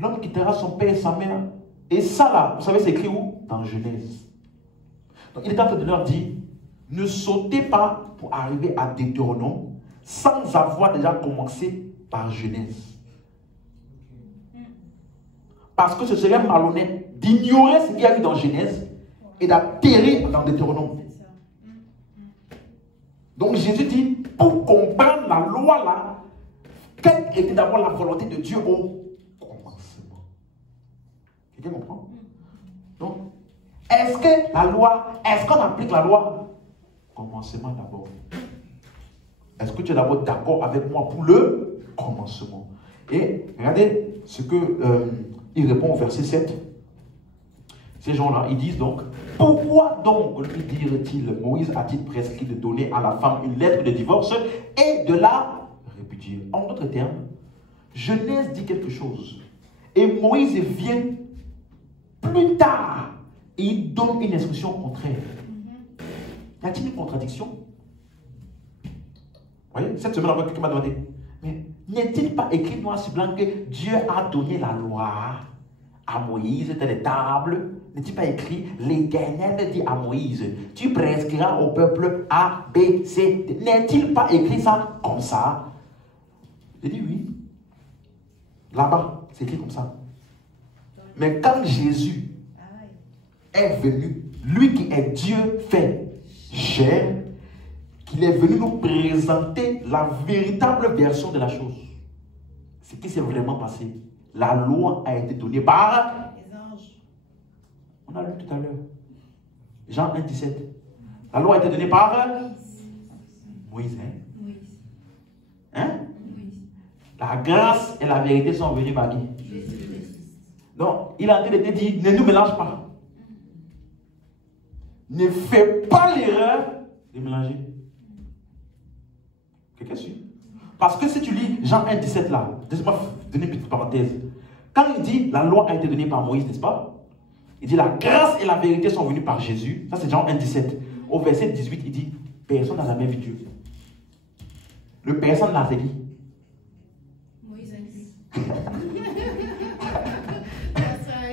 l'homme quittera son père et sa mère. Et ça là, vous savez, c'est écrit où? Dans Genèse. Donc il est en train de leur dire, ne sautez pas pour arriver à Deutéronome sans avoir déjà commencé par Genèse. Parce que ce serait malhonnête d'ignorer ce qu'il y a eu dans Genèse et d'atterrir dans Deutéronome. Donc Jésus dit, pour comprendre la loi là, quelle était d'abord la volonté de Dieu au commencement? Quelqu'un comprend? Donc, est-ce que la loi, est-ce qu'on applique la loi? Commencement d'abord. Est-ce que tu es d'abord d'accord avec moi pour le commencement? Et regardez ce que il répond au verset 7. Ces gens-là, ils disent donc, pourquoi donc lui dirait-il, Moïse a-t-il prescrit de donner à la femme une lettre de divorce et de la répudier? En d'autres termes, Genèse dit quelque chose. Et Moïse vient plus tard et il donne une instruction contraire. Y a-t-il une contradiction? Vous voyez, cette semaine, quelqu'un m'a demandé, mais n'est-il pas écrit noir sur blanc que Dieu a donné la loi à Moïse dans les tables? N'est-il pas écrit, l'Éternel dit à Moïse, tu prescriras au peuple A, B, C, D. N'est-il pas écrit ça comme ça? J'ai dit oui. Là-bas, c'est écrit comme ça. Mais quand Jésus est venu, lui qui est Dieu fait chair, qu'il est venu nous présenter la véritable version de la chose. Ce qui s'est vraiment passé. La loi a été donnée par les anges. On a lu tout à l'heure. Jean 1, 17. La loi a été donnée par Moïse. Hein? Hein? La grâce et la vérité sont venues par qui? Donc, il a en train de te dire, ne nous mélange pas. Ne fais pas l'erreur de mélanger. Quelqu'un suit? Parce que si tu lis Jean 1, 17 là, laisse-moi donner une petite parenthèse. Quand il dit la loi a été donnée par Moïse, n'est-ce pas? Il dit la grâce et la vérité sont venues par Jésus. Ça c'est Jean 1, 17. Au verset 18, il dit personne n'a jamais vu Dieu. Le personne là, c'est qui? Moïse a dit.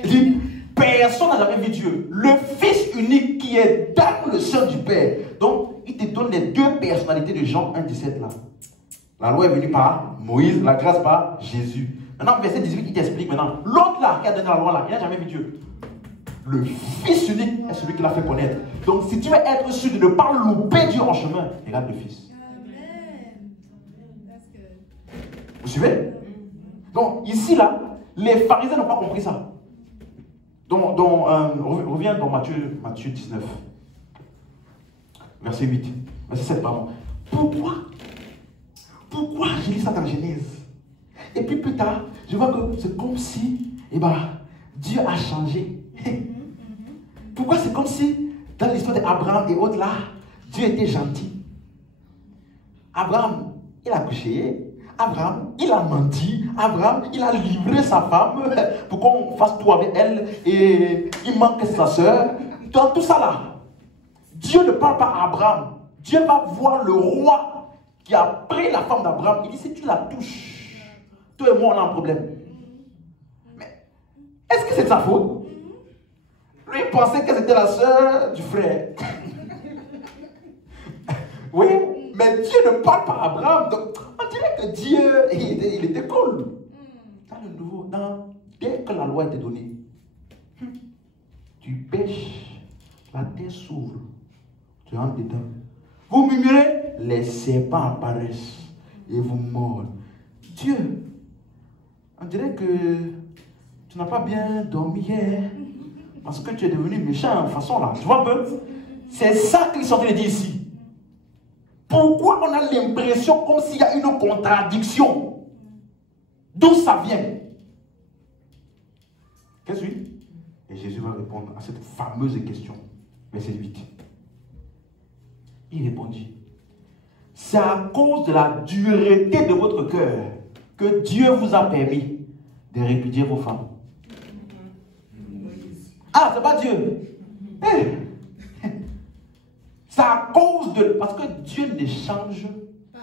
Il dit personne n'a jamais vu Dieu. Le Fils unique qui est dans le sein du Père. Donc, il te donne les deux personnalités de Jean 1, 17 là. La loi est venue par Moïse, la grâce par Jésus. Maintenant, verset 18, il t'explique maintenant. L'autre là, qui a donné la loi là, il n'a jamais vu Dieu. Le Fils unique est celui qui l'a fait connaître. Donc, si tu veux être sûr de ne pas louper Dieu en chemin, regarde le Fils. Vous suivez? Donc, ici là, les pharisiens n'ont pas compris ça. Donc, reviens dans Matthieu 19. Verset 8. Verset 7, pardon. Pourquoi j'ai lu ça dans Genèse? Et puis plus tard, je vois que c'est comme si Dieu a changé. Pourquoi c'est comme si, dans l'histoire d'Abraham et autres là, Dieu était gentil? Abraham, il a couché. Abraham, il a menti. Abraham, il a livré sa femme pour qu'on fasse tout avec elle. Et il manque sa soeur. Dans tout ça là, Dieu ne parle pas à Abraham. Dieu va voir le roi qui a pris la femme d'Abraham. Il dit, si tu la touches, toi et moi on a un problème. Mais est-ce que c'est de sa faute? Lui il pensait que c'était la soeur du frère. Oui, mais Dieu ne parle pas à Abraham. Donc, on dirait que Dieu, il était cool. Dans le nouveau, dès que la loi était donnée, tu pêches, la terre s'ouvre, tu rentres dedans. Vous murmurez, les serpents apparaissent et vous mordent. Dieu, on dirait que tu n'as pas bien dormi hier parce que tu es devenu méchant en façon là. Tu vois un peu? C'est ça qu'ils sont en train de dire ici. Pourquoi on a l'impression comme s'il y a une contradiction? D'où ça vient? Qu'est-ce que c'est? Et Jésus va répondre à cette fameuse question. Verset 8. Il répondit, c'est à cause de la dureté de votre cœur que Dieu vous a permis de répudier vos femmes. Ah, c'est pas Dieu. C'est à cause de... Parce que Dieu ne change pas.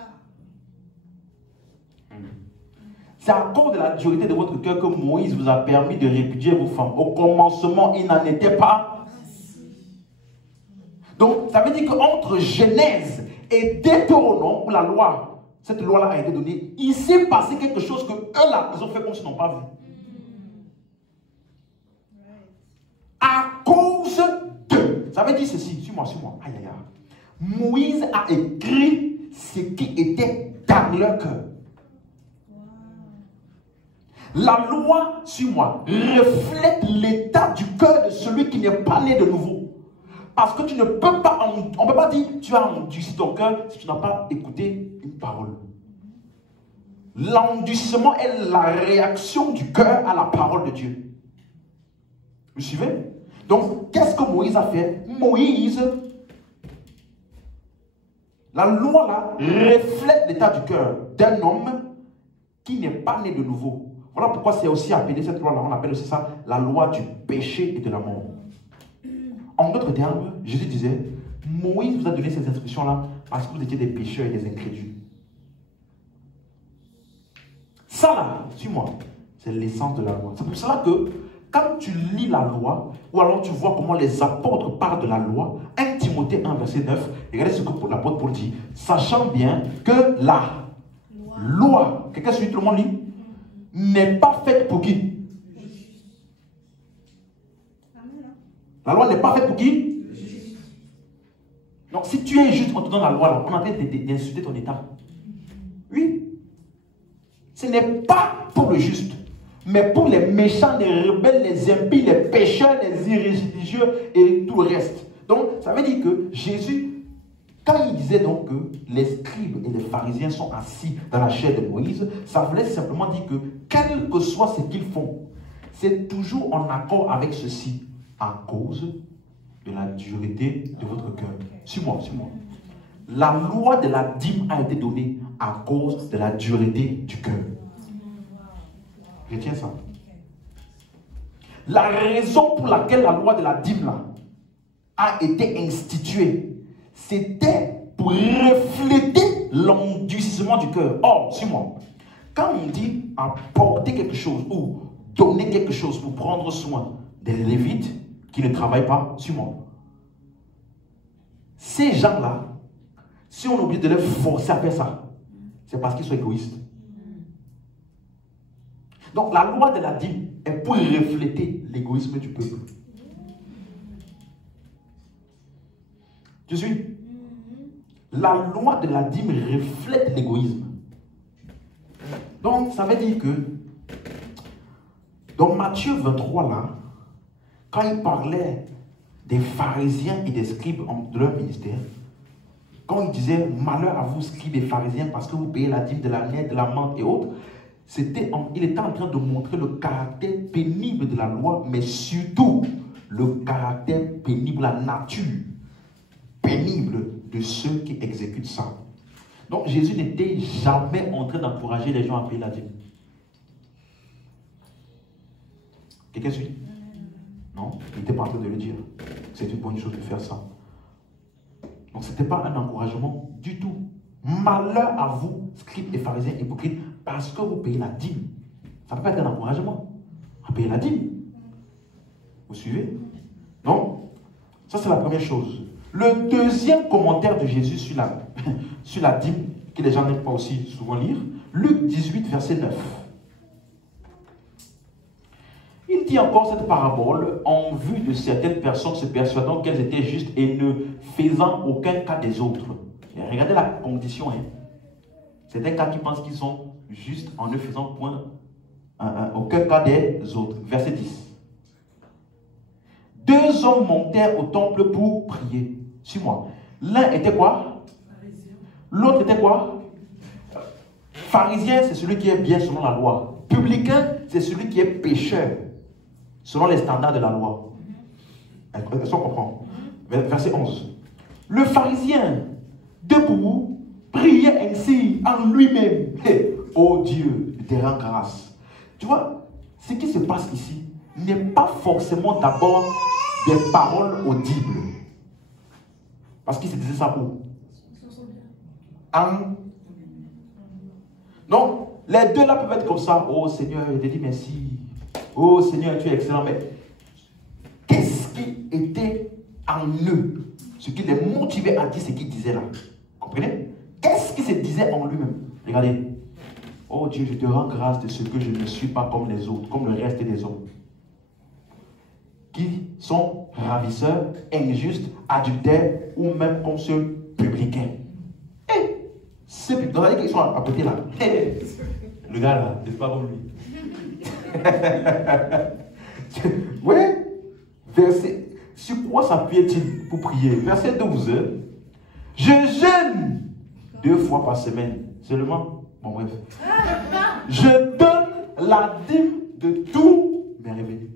C'est à cause de la dureté de votre cœur que Moïse vous a permis de répudier vos femmes. Au commencement, il n'en était pas. Donc, ça veut dire qu'entre Genèse et Deutéronome, où la loi, cette loi-là a été donnée, il s'est passé quelque chose que eux là, ils ont fait comme s'ils n'ont pas vu. À cause de... Ça veut dire ceci, suis-moi. Aïe, aïe, aïe. Moïse a écrit ce qui était dans leur cœur. La loi, suis-moi, reflète l'état du cœur de celui qui n'est pas né de nouveau. Parce que tu ne peux pas, on ne peut pas dire tu as endurci ton cœur si tu n'as pas écouté une parole. L'endurcissement est la réaction du cœur à la parole de Dieu. Vous suivez? Donc, qu'est-ce que Moïse a fait? Moïse, la loi là reflète l'état du cœur d'un homme qui n'est pas né de nouveau. Voilà pourquoi c'est aussi appelé, cette loi là, on appelle aussi ça la loi du péché et de la mort. En d'autres termes, Jésus disait, Moïse vous a donné ces instructions là parce que vous étiez des pécheurs et des incrédules. Ça là, suis-moi, c'est l'essence de la loi. C'est pour cela que quand tu lis la loi, ou alors tu vois comment les apôtres parlent de la loi, 1 Timothée 1, verset 9, regardez ce que l'apôtre Paul dit, sachant bien que la loi, quelqu'un suit, tout le monde lit, n'est pas faite pour qui? La loi n'est pas faite pour qui? Donc si tu es juste, on te donne la loi, là, on est en train d'insulter ton état. Oui. Ce n'est pas pour le juste, mais pour les méchants, les rebelles, les impies, les pécheurs, les irréligieux et tout le reste. Donc, ça veut dire que Jésus Quand il disait donc que les scribes et les pharisiens sont assis dans la chair de Moïse, ça voulait simplement dire que quel que soit ce qu'ils font, c'est toujours en accord avec ceci, à cause de la dureté de votre cœur. Suis-moi, suis-moi. La loi de la dîme a été donnée à cause de la dureté du cœur. Retiens ça. La raison pour laquelle la loi de la dîme là, a été instituée, c'était pour refléter l'endurcissement du cœur. Or, suis-moi, quand on dit apporter quelque chose ou donner quelque chose pour prendre soin des Lévites qui ne travaillent pas, suis-moi, ces gens-là, si on oublie de les forcer à faire ça, c'est parce qu'ils sont égoïstes. Donc la loi de la dîme est pour refléter l'égoïsme du peuple. Tu suis? La loi de la dîme reflète l'égoïsme. Donc ça veut dire que dans Matthieu 23 là, quand il parlait des pharisiens et des scribes de leur ministère, quand il disait malheur à vous scribes et pharisiens parce que vous payez la dîme de la nette, de la menthe et autres, il était en train de montrer le caractère pénible de la loi, mais surtout le caractère pénible, la nature pénible de ceux qui exécutent ça. Donc Jésus n'était jamais en train d'encourager les gens à payer la dîme. Quelqu'un suit? Non, il n'était pas en train de le dire. C'est une bonne chose de faire ça. Donc ce n'était pas un encouragement du tout. Malheur à vous, scribes et pharisiens hypocrites, parce que vous payez la dîme. Ça ne peut pas être un encouragement à payer la dîme. Vous suivez? Non? Ça c'est la première chose. Le deuxième commentaire de Jésus sur la dîme, que les gens n'aiment pas aussi souvent lire, Luc 18, verset 9. Il dit encore cette parabole en vue de certaines personnes se persuadant qu'elles étaient justes et ne faisant aucun cas des autres. Et regardez la condition. Hein. C'est des cas qui pensent qu'ils sont justes en ne faisant aucun cas des autres. Verset 10. Deux hommes montèrent au temple pour prier. Suis-moi. L'un était quoi? L'autre était quoi? Pharisien, c'est celui qui est bien selon la loi. Publicain, c'est celui qui est pécheur selon les standards de la loi. Est-ce qu'on comprend? Verset 11. Le pharisien, debout, priait ainsi en lui-même. Hey, oh Dieu, je te rends grâce. Tu vois, ce qui se passe ici n'est pas forcément d'abord des paroles audibles. Parce qu'il se disait ça où? Non, les deux là peuvent être comme ça. Oh Seigneur, je te dis merci. Oh Seigneur, tu es excellent. Mais qu'est-ce qui était en eux? Ce qui les motivait à dire ce qu'il disait là. Comprenez? Qu'est-ce qui se disait en lui-même? Regardez. Oh Dieu, je te rends grâce de ce que je ne suis pas comme les autres, comme le reste des hommes. Qui sont ravisseurs, injustes, adultères ou même comme ceux publicains. Et ceux qui sont à côté là. Le gars là, c'est pas comme lui. Oui. Verset. Sur quoi s'appuyait-il pour prier? Verset 12. Je jeûne 2 fois par semaine. Seulement. Bon bref. Je donne la dîme de tous mes revenus.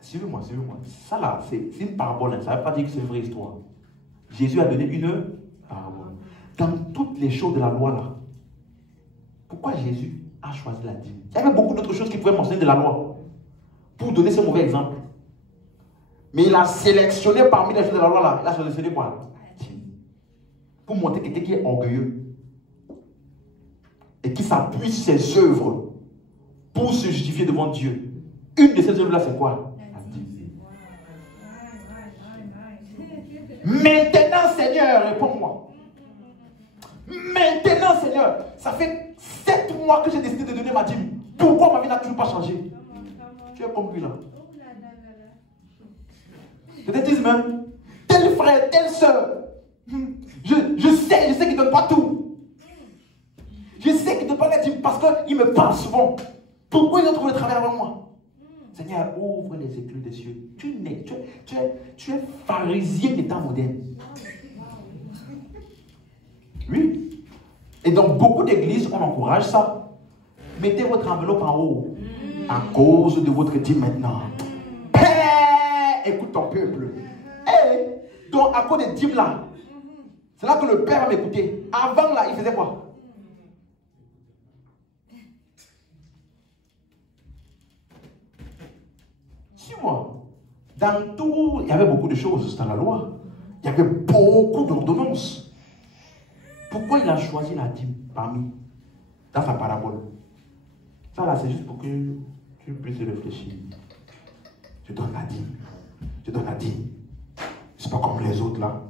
Suivez-moi, suivez-moi. Ça là, c'est une parabole. Hein. Ça ne veut pas dire que c'est une vraie histoire. Jésus a donné une parabole. Dans toutes les choses de la loi là, pourquoi Jésus a choisi la dîme? Il y avait beaucoup d'autres choses qui pouvaient mentionner de la loi pour donner ce mauvais exemple. Mais il a sélectionné parmi les choses de la loi là. Il a sélectionné quoi? La dîme. Pour montrer quelqu'un qui est orgueilleux et qui s'appuie sur ses œuvres pour se justifier devant Dieu. Une de ces œuvres là, c'est quoi? Maintenant, Seigneur, réponds-moi. Maintenant, Seigneur, ça fait 7 mois que j'ai décidé de donner ma dîme. Pourquoi ma vie n'a toujours pas changé? Tu es comme lui là. Je te dis même, tel frère, telle soeur, je sais qu'il ne donne pas tout. Je sais qu'il ne donne pas la dîme parce qu'il me parle souvent. Pourquoi il a trouvé le travail avant moi? Seigneur, ouvre les écluses des cieux. Tu es pharisien d'état moderne. Oui. Et dans beaucoup d'églises, on encourage ça. Mettez votre enveloppe en haut. À cause de votre dîme maintenant. Père, écoute ton peuple. Donc, à cause des dîmes là, c'est là que le Père va m'écouter. Avant là, il faisait quoi? Suis-moi. Dans tout, il y avait beaucoup de choses dans la loi. Il y avait beaucoup d'ordonnances. Pourquoi il a choisi la dîme parmi dans sa parabole? Ça là, c'est juste pour que tu puisses réfléchir. Je donne la dîme. Je donne la dîme. C'est pas comme les autres là.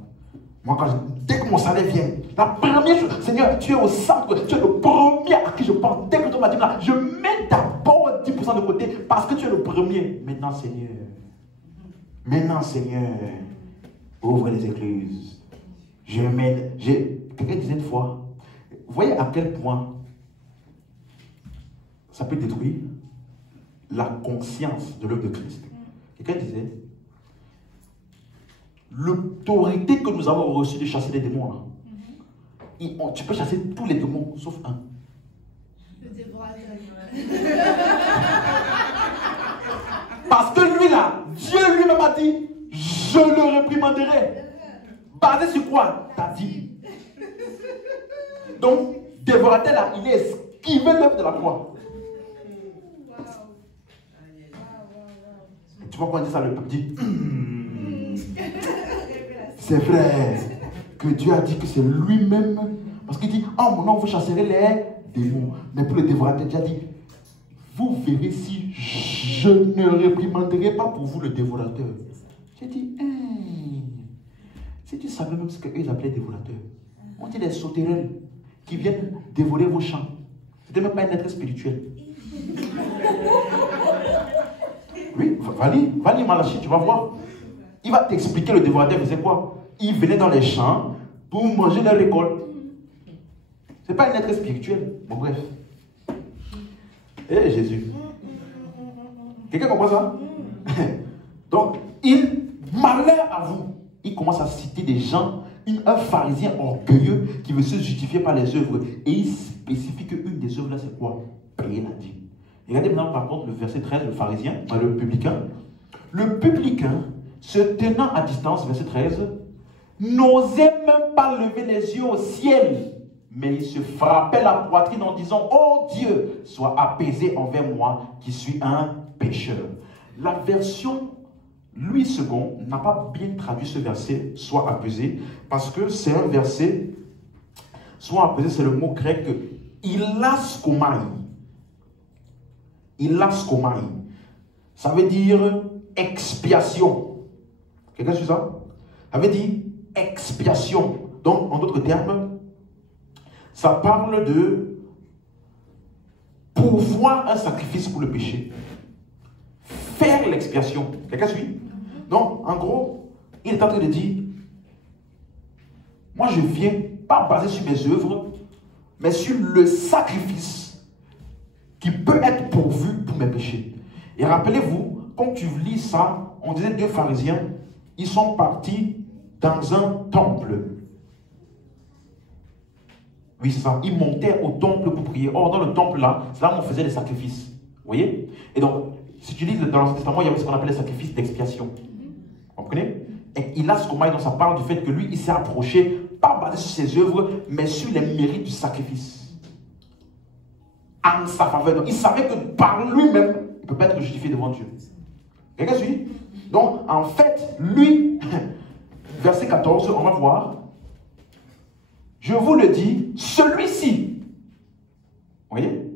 Moi, dès que mon salaire vient, la première chose, Seigneur, tu es au centre, tu es le premier à qui je pense. Dès que tu donnes ma dîme là, je mets d'abord 10% de côté parce que tu es le premier. Maintenant, Seigneur, ouvre les écluses. Quelqu'un disait une fois, vous voyez à quel point ça peut détruire la conscience de l'œuvre de Christ. Quelqu'un disait, l'autorité que nous avons reçue de chasser les démons, là, tu peux chasser tous les démons, sauf un. Le dévorateur. Parce que lui là, Dieu lui-même a dit, je le réprimanderai. Basé sur quoi? T'as dit. Donc, dévorateur là, il est esquivé l'œuvre de la croix. Tu vois quand on dit ça, le peuple dit, c'est vrai que Dieu a dit que c'est lui-même. Parce qu'il dit, oh mon nom, vous chasserez les démons. Mais pour le dévorateur, Dieu a dit, vous verrez si je ne réprimanderai pas pour vous le dévorateur. J'ai dit, si tu savais même ce qu'ils appelaient dévorateurs. On dit des sauterelles qui viennent dévorer vos champs. C'était même pas un être spirituel. Oui, va lire Malachie, tu vas voir. Il va t'expliquer le dévorateur faisait quoi. Il venait dans les champs pour manger la récolte. C'est pas un être spirituel. Bon, bref. Eh Jésus. Quelqu'un comprend ça? Donc, malheur à vous. Il commence à citer des gens, un pharisien orgueilleux qui veut se justifier par les œuvres. Et il spécifie qu'une des œuvres là, c'est quoi? Payer la dîme. Regardez maintenant par contre le verset 13, le pharisien, le publicain. Le publicain, se tenant à distance, verset 13, n'osait même pas lever les yeux au ciel, mais il se frappait la poitrine en disant, oh Dieu, sois apaisé envers moi qui suis un pécheur. La version Louis II n'a pas bien traduit ce verset, soit apaisé, parce que c'est un verset, soit apaisé, c'est le mot grec ilaskomai. Ilaskomai. Ça veut dire expiation. Quelqu'un suit ça? Ça veut dire expiation. Donc, en d'autres termes, ça parle de pourvoir un sacrifice pour le péché. Faire l'expiation. Quelqu'un suit? Donc, en gros, il est en train de dire, moi je viens pas basé sur mes œuvres, mais sur le sacrifice qui peut être pourvu pour mes péchés. Et rappelez-vous, quand tu lis ça, on disait deux pharisiens, ils sont partis dans un temple. Oui, c'est ça. Ils montaient au temple pour prier. Or, dans le temple là, c'est là où on faisait les sacrifices. Vous voyez? Et donc, si tu lis dans l'Ancien Testament, il y avait ce qu'on appelle les sacrifices d'expiation. Vous comprenez? Et il a ce qu'on donc ça parle du fait que lui, il s'est approché, pas basé sur ses œuvres, mais sur les mérites du sacrifice. En sa faveur. Donc, il savait que par lui-même, il ne peut pas être justifié devant Dieu. Quelqu'un suit? Donc, en fait, lui, verset 14, on va voir. Je vous le dis, celui-ci, vous voyez,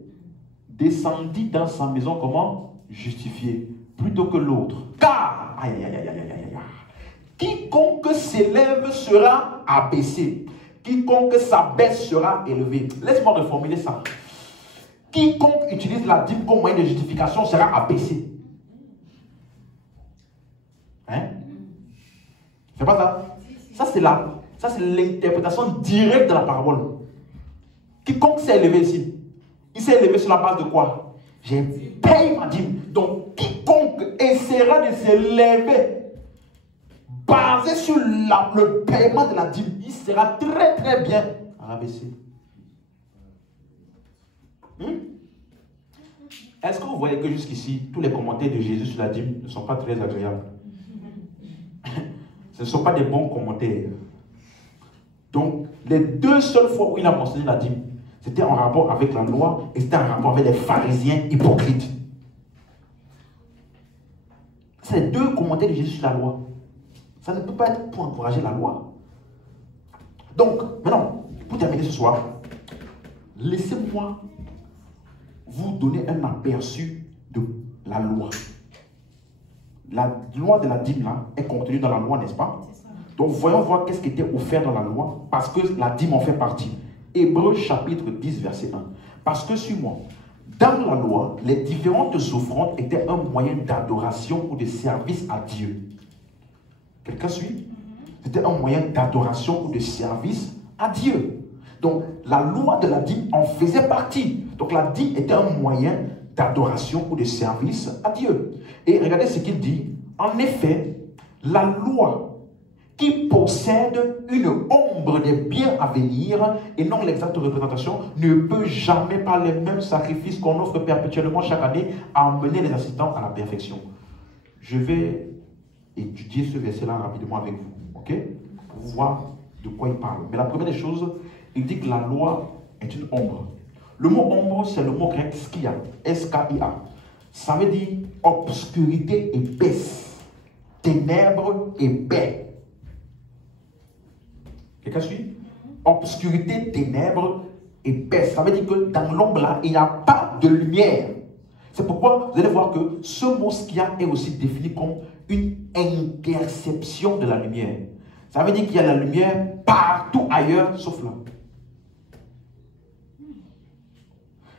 descendit dans sa maison comment? Justifié, plutôt que l'autre. Car, quiconque s'élève sera abaissé. Quiconque s'abaisse sera élevé. Laisse-moi reformuler ça. Quiconque utilise la dîme comme moyen de justification sera abaissé. Hein? C'est pas ça? Ça, c'est l'interprétation directe de la parabole. Quiconque s'est élevé ici, il s'est élevé sur la base de quoi? J'ai payé ma dîme. Donc, quiconque essaiera de s'élever basé sur le paiement de la dîme, il sera très très bien rabaissé. Est-ce que vous voyez que jusqu'ici, tous les commentaires de Jésus sur la dîme ne sont pas très agréables? Ce ne sont pas des bons commentaires. Donc, les deux seules fois où il a mentionné la dîme, c'était en rapport avec la loi et c'était en rapport avec les pharisiens hypocrites. C'est les deux commentaires de Jésus sur la loi. Ça ne peut pas être pour encourager la loi. Donc, maintenant, pour terminer ce soir, laissez-moi vous donner un aperçu de la loi. La loi de la dîme là est contenue dans la loi, n'est-ce pas? Donc voyons voir qu'est-ce qui était offert dans la loi, parce que la dîme en fait partie. Hébreux chapitre 10 verset 1. Parce que suis-moi, dans la loi, les différentes offrandes étaient un moyen d'adoration ou de service à Dieu. Quelqu'un suit? C'était un moyen d'adoration ou de service à Dieu. Donc la loi de la dîme en faisait partie. Donc la dîme était un moyen d'adoration ou de service à Dieu. Et regardez ce qu'il dit. En effet, la loi qui possède une ombre des biens à venir et non l'exacte représentation ne peut jamais par les mêmes sacrifices qu'on offre perpétuellement chaque année amener les assistants à la perfection. Je vais étudier ce verset-là rapidement avec vous, ok? Pour voir de quoi il parle. Mais la première des choses, il dit que la loi est une ombre. Le mot ombre, c'est le mot grec skia, S-K-I-A. Ça veut dire obscurité épaisse, ténèbres épais. Quelqu'un suit? Obscurité, ténèbres épaisse. Ça veut dire que dans l'ombre là, il n'y a pas de lumière. C'est pourquoi vous allez voir que ce mot skia est aussi défini comme une interception de la lumière. Ça veut dire qu'il y a la lumière partout ailleurs, sauf là.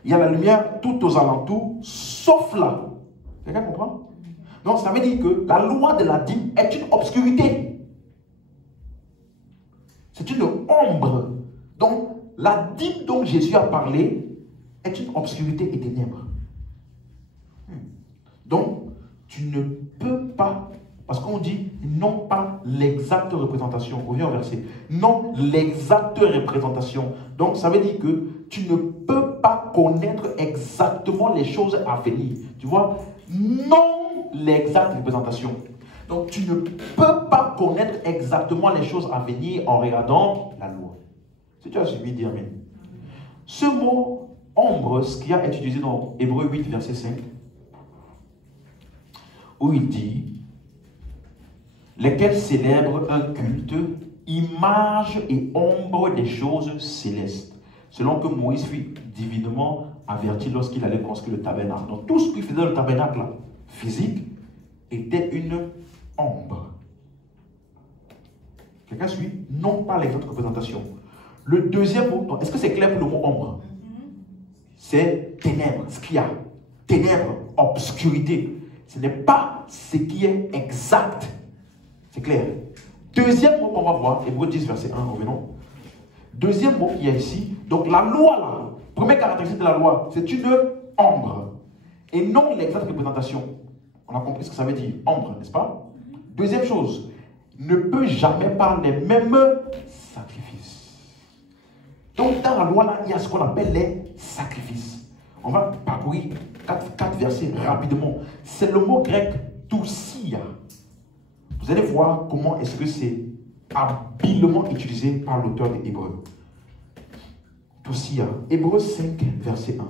Il y a la lumière tout aux alentours, sauf là. Quelqu'un comprend? Donc ça veut dire que la loi de la dîme est une obscurité. C'est une ombre. Donc la dîme dont Jésus a parlé est une obscurité et ténèbres. Donc tu ne peux pas, parce qu'on dit non pas l'exacte représentation. On revient au verset. Non l'exacte représentation. Donc ça veut dire que tu ne peux pas connaître exactement les choses à venir. Tu vois? Non l'exacte représentation. Donc tu ne peux pas connaître exactement les choses à venir en regardant la loi. Si tu as suivi, dis amen. Ce mot ombre, ce qui a été utilisé dans Hébreux 8, verset 5, où il dit lesquels célèbrent un culte, image et ombre des choses célestes, selon que Moïse fut divinement averti lorsqu'il allait construire le tabernacle. Donc tout ce qui faisait le tabernacle là, physique était une ombre. Quelqu'un suit? Non pas l'exacte représentation. Le deuxième mot, est-ce que c'est clair pour le mot ombre? C'est ténèbres, ce qu'il y a. Ténèbres, obscurité. Ce n'est pas ce qui est exact. C'est clair. Deuxième mot qu'on va voir, Hébreux 10, verset 1, revenons. Deuxième mot qu'il y a ici, donc la loi là, première caractéristique de la loi, c'est une ombre. Et non l'exacte représentation. On a compris ce que ça veut dire, ombre, n'est-ce pas? Deuxième chose, ne peut jamais par les mêmes sacrifices. Donc dans la loi là, il y a ce qu'on appelle les sacrifices. On va parcourir 4 versets rapidement. C'est le mot grec dousia. Vous allez voir comment est-ce que c'est habilement utilisé par l'auteur des Hébreux. Dousia. Hébreux 5, verset 1.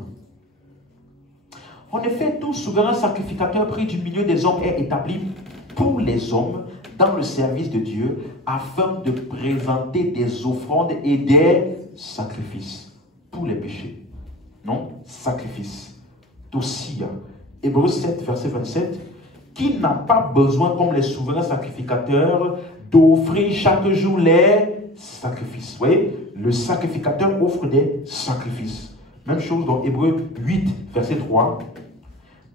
En effet, tout souverain sacrificateur pris du milieu des hommes est établi pour les hommes dans le service de Dieu afin de présenter des offrandes et des sacrifices pour les péchés. Non, sacrifice. Dousia. Hébreux 7, verset 27. Qui n'a pas besoin, comme les souverains sacrificateurs, d'offrir chaque jour les sacrifices. Vous voyez, le sacrificateur offre des sacrifices. Même chose dans Hébreux 8, verset 3.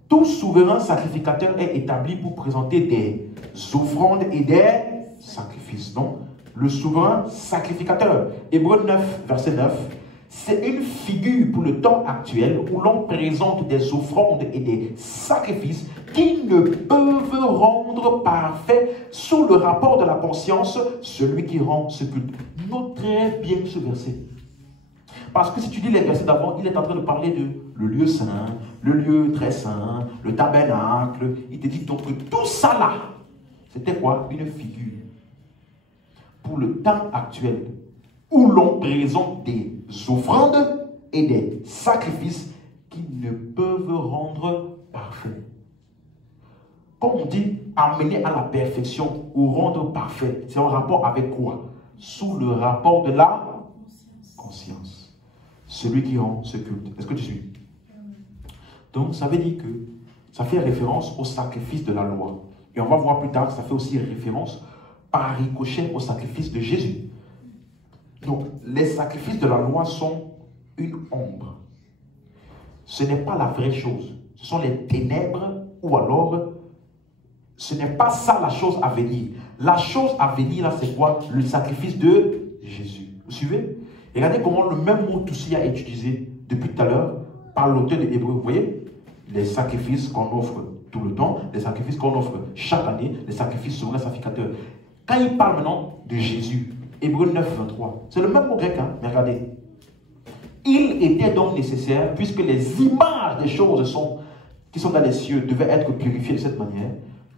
Tout souverain sacrificateur est établi pour présenter des offrandes et des sacrifices. Donc, le souverain sacrificateur. Hébreux 9, verset 9. C'est une figure pour le temps actuel où l'on présente des offrandes et des sacrifices qui ne peuvent rendre parfait sous le rapport de la conscience celui qui rend ce culte. Note très bien ce verset. Parce que si tu lis les versets d'avant, il est en train de parler de le lieu saint, le lieu très saint, le tabernacle. Il te dit donc que tout ça là, c'était quoi? Une figure pour le temps actuel où l'on présente des offrandes et des sacrifices qui ne peuvent rendre parfait. Comme on dit, amener à la perfection ou rendre parfait, c'est en rapport avec quoi? Sous le rapport de la conscience. Celui qui rend ce culte. Est-ce que tu suis? Donc, ça veut dire que ça fait référence au sacrifice de la loi. Et on va voir plus tard que ça fait aussi référence par ricochet au sacrifice de Jésus. Donc, les sacrifices de la loi sont une ombre. Ce n'est pas la vraie chose. Ce sont les ténèbres ou alors, ce n'est pas ça la chose à venir. La chose à venir, là, c'est quoi? Le sacrifice de Jésus. Vous suivez? Et regardez comment le même mot touci a été utilisé depuis tout à l'heure par l'auteur de Hébreux. Vous voyez? Les sacrifices qu'on offre tout le temps, les sacrifices qu'on offre chaque année, les sacrifices souverains sacrificateurs. Quand il parle maintenant de Jésus, Hébreux 9, 23, c'est le même mot grec, hein? Mais regardez. Il était donc nécessaire, puisque les images des choses qui sont dans les cieux devaient être purifiées de cette manière,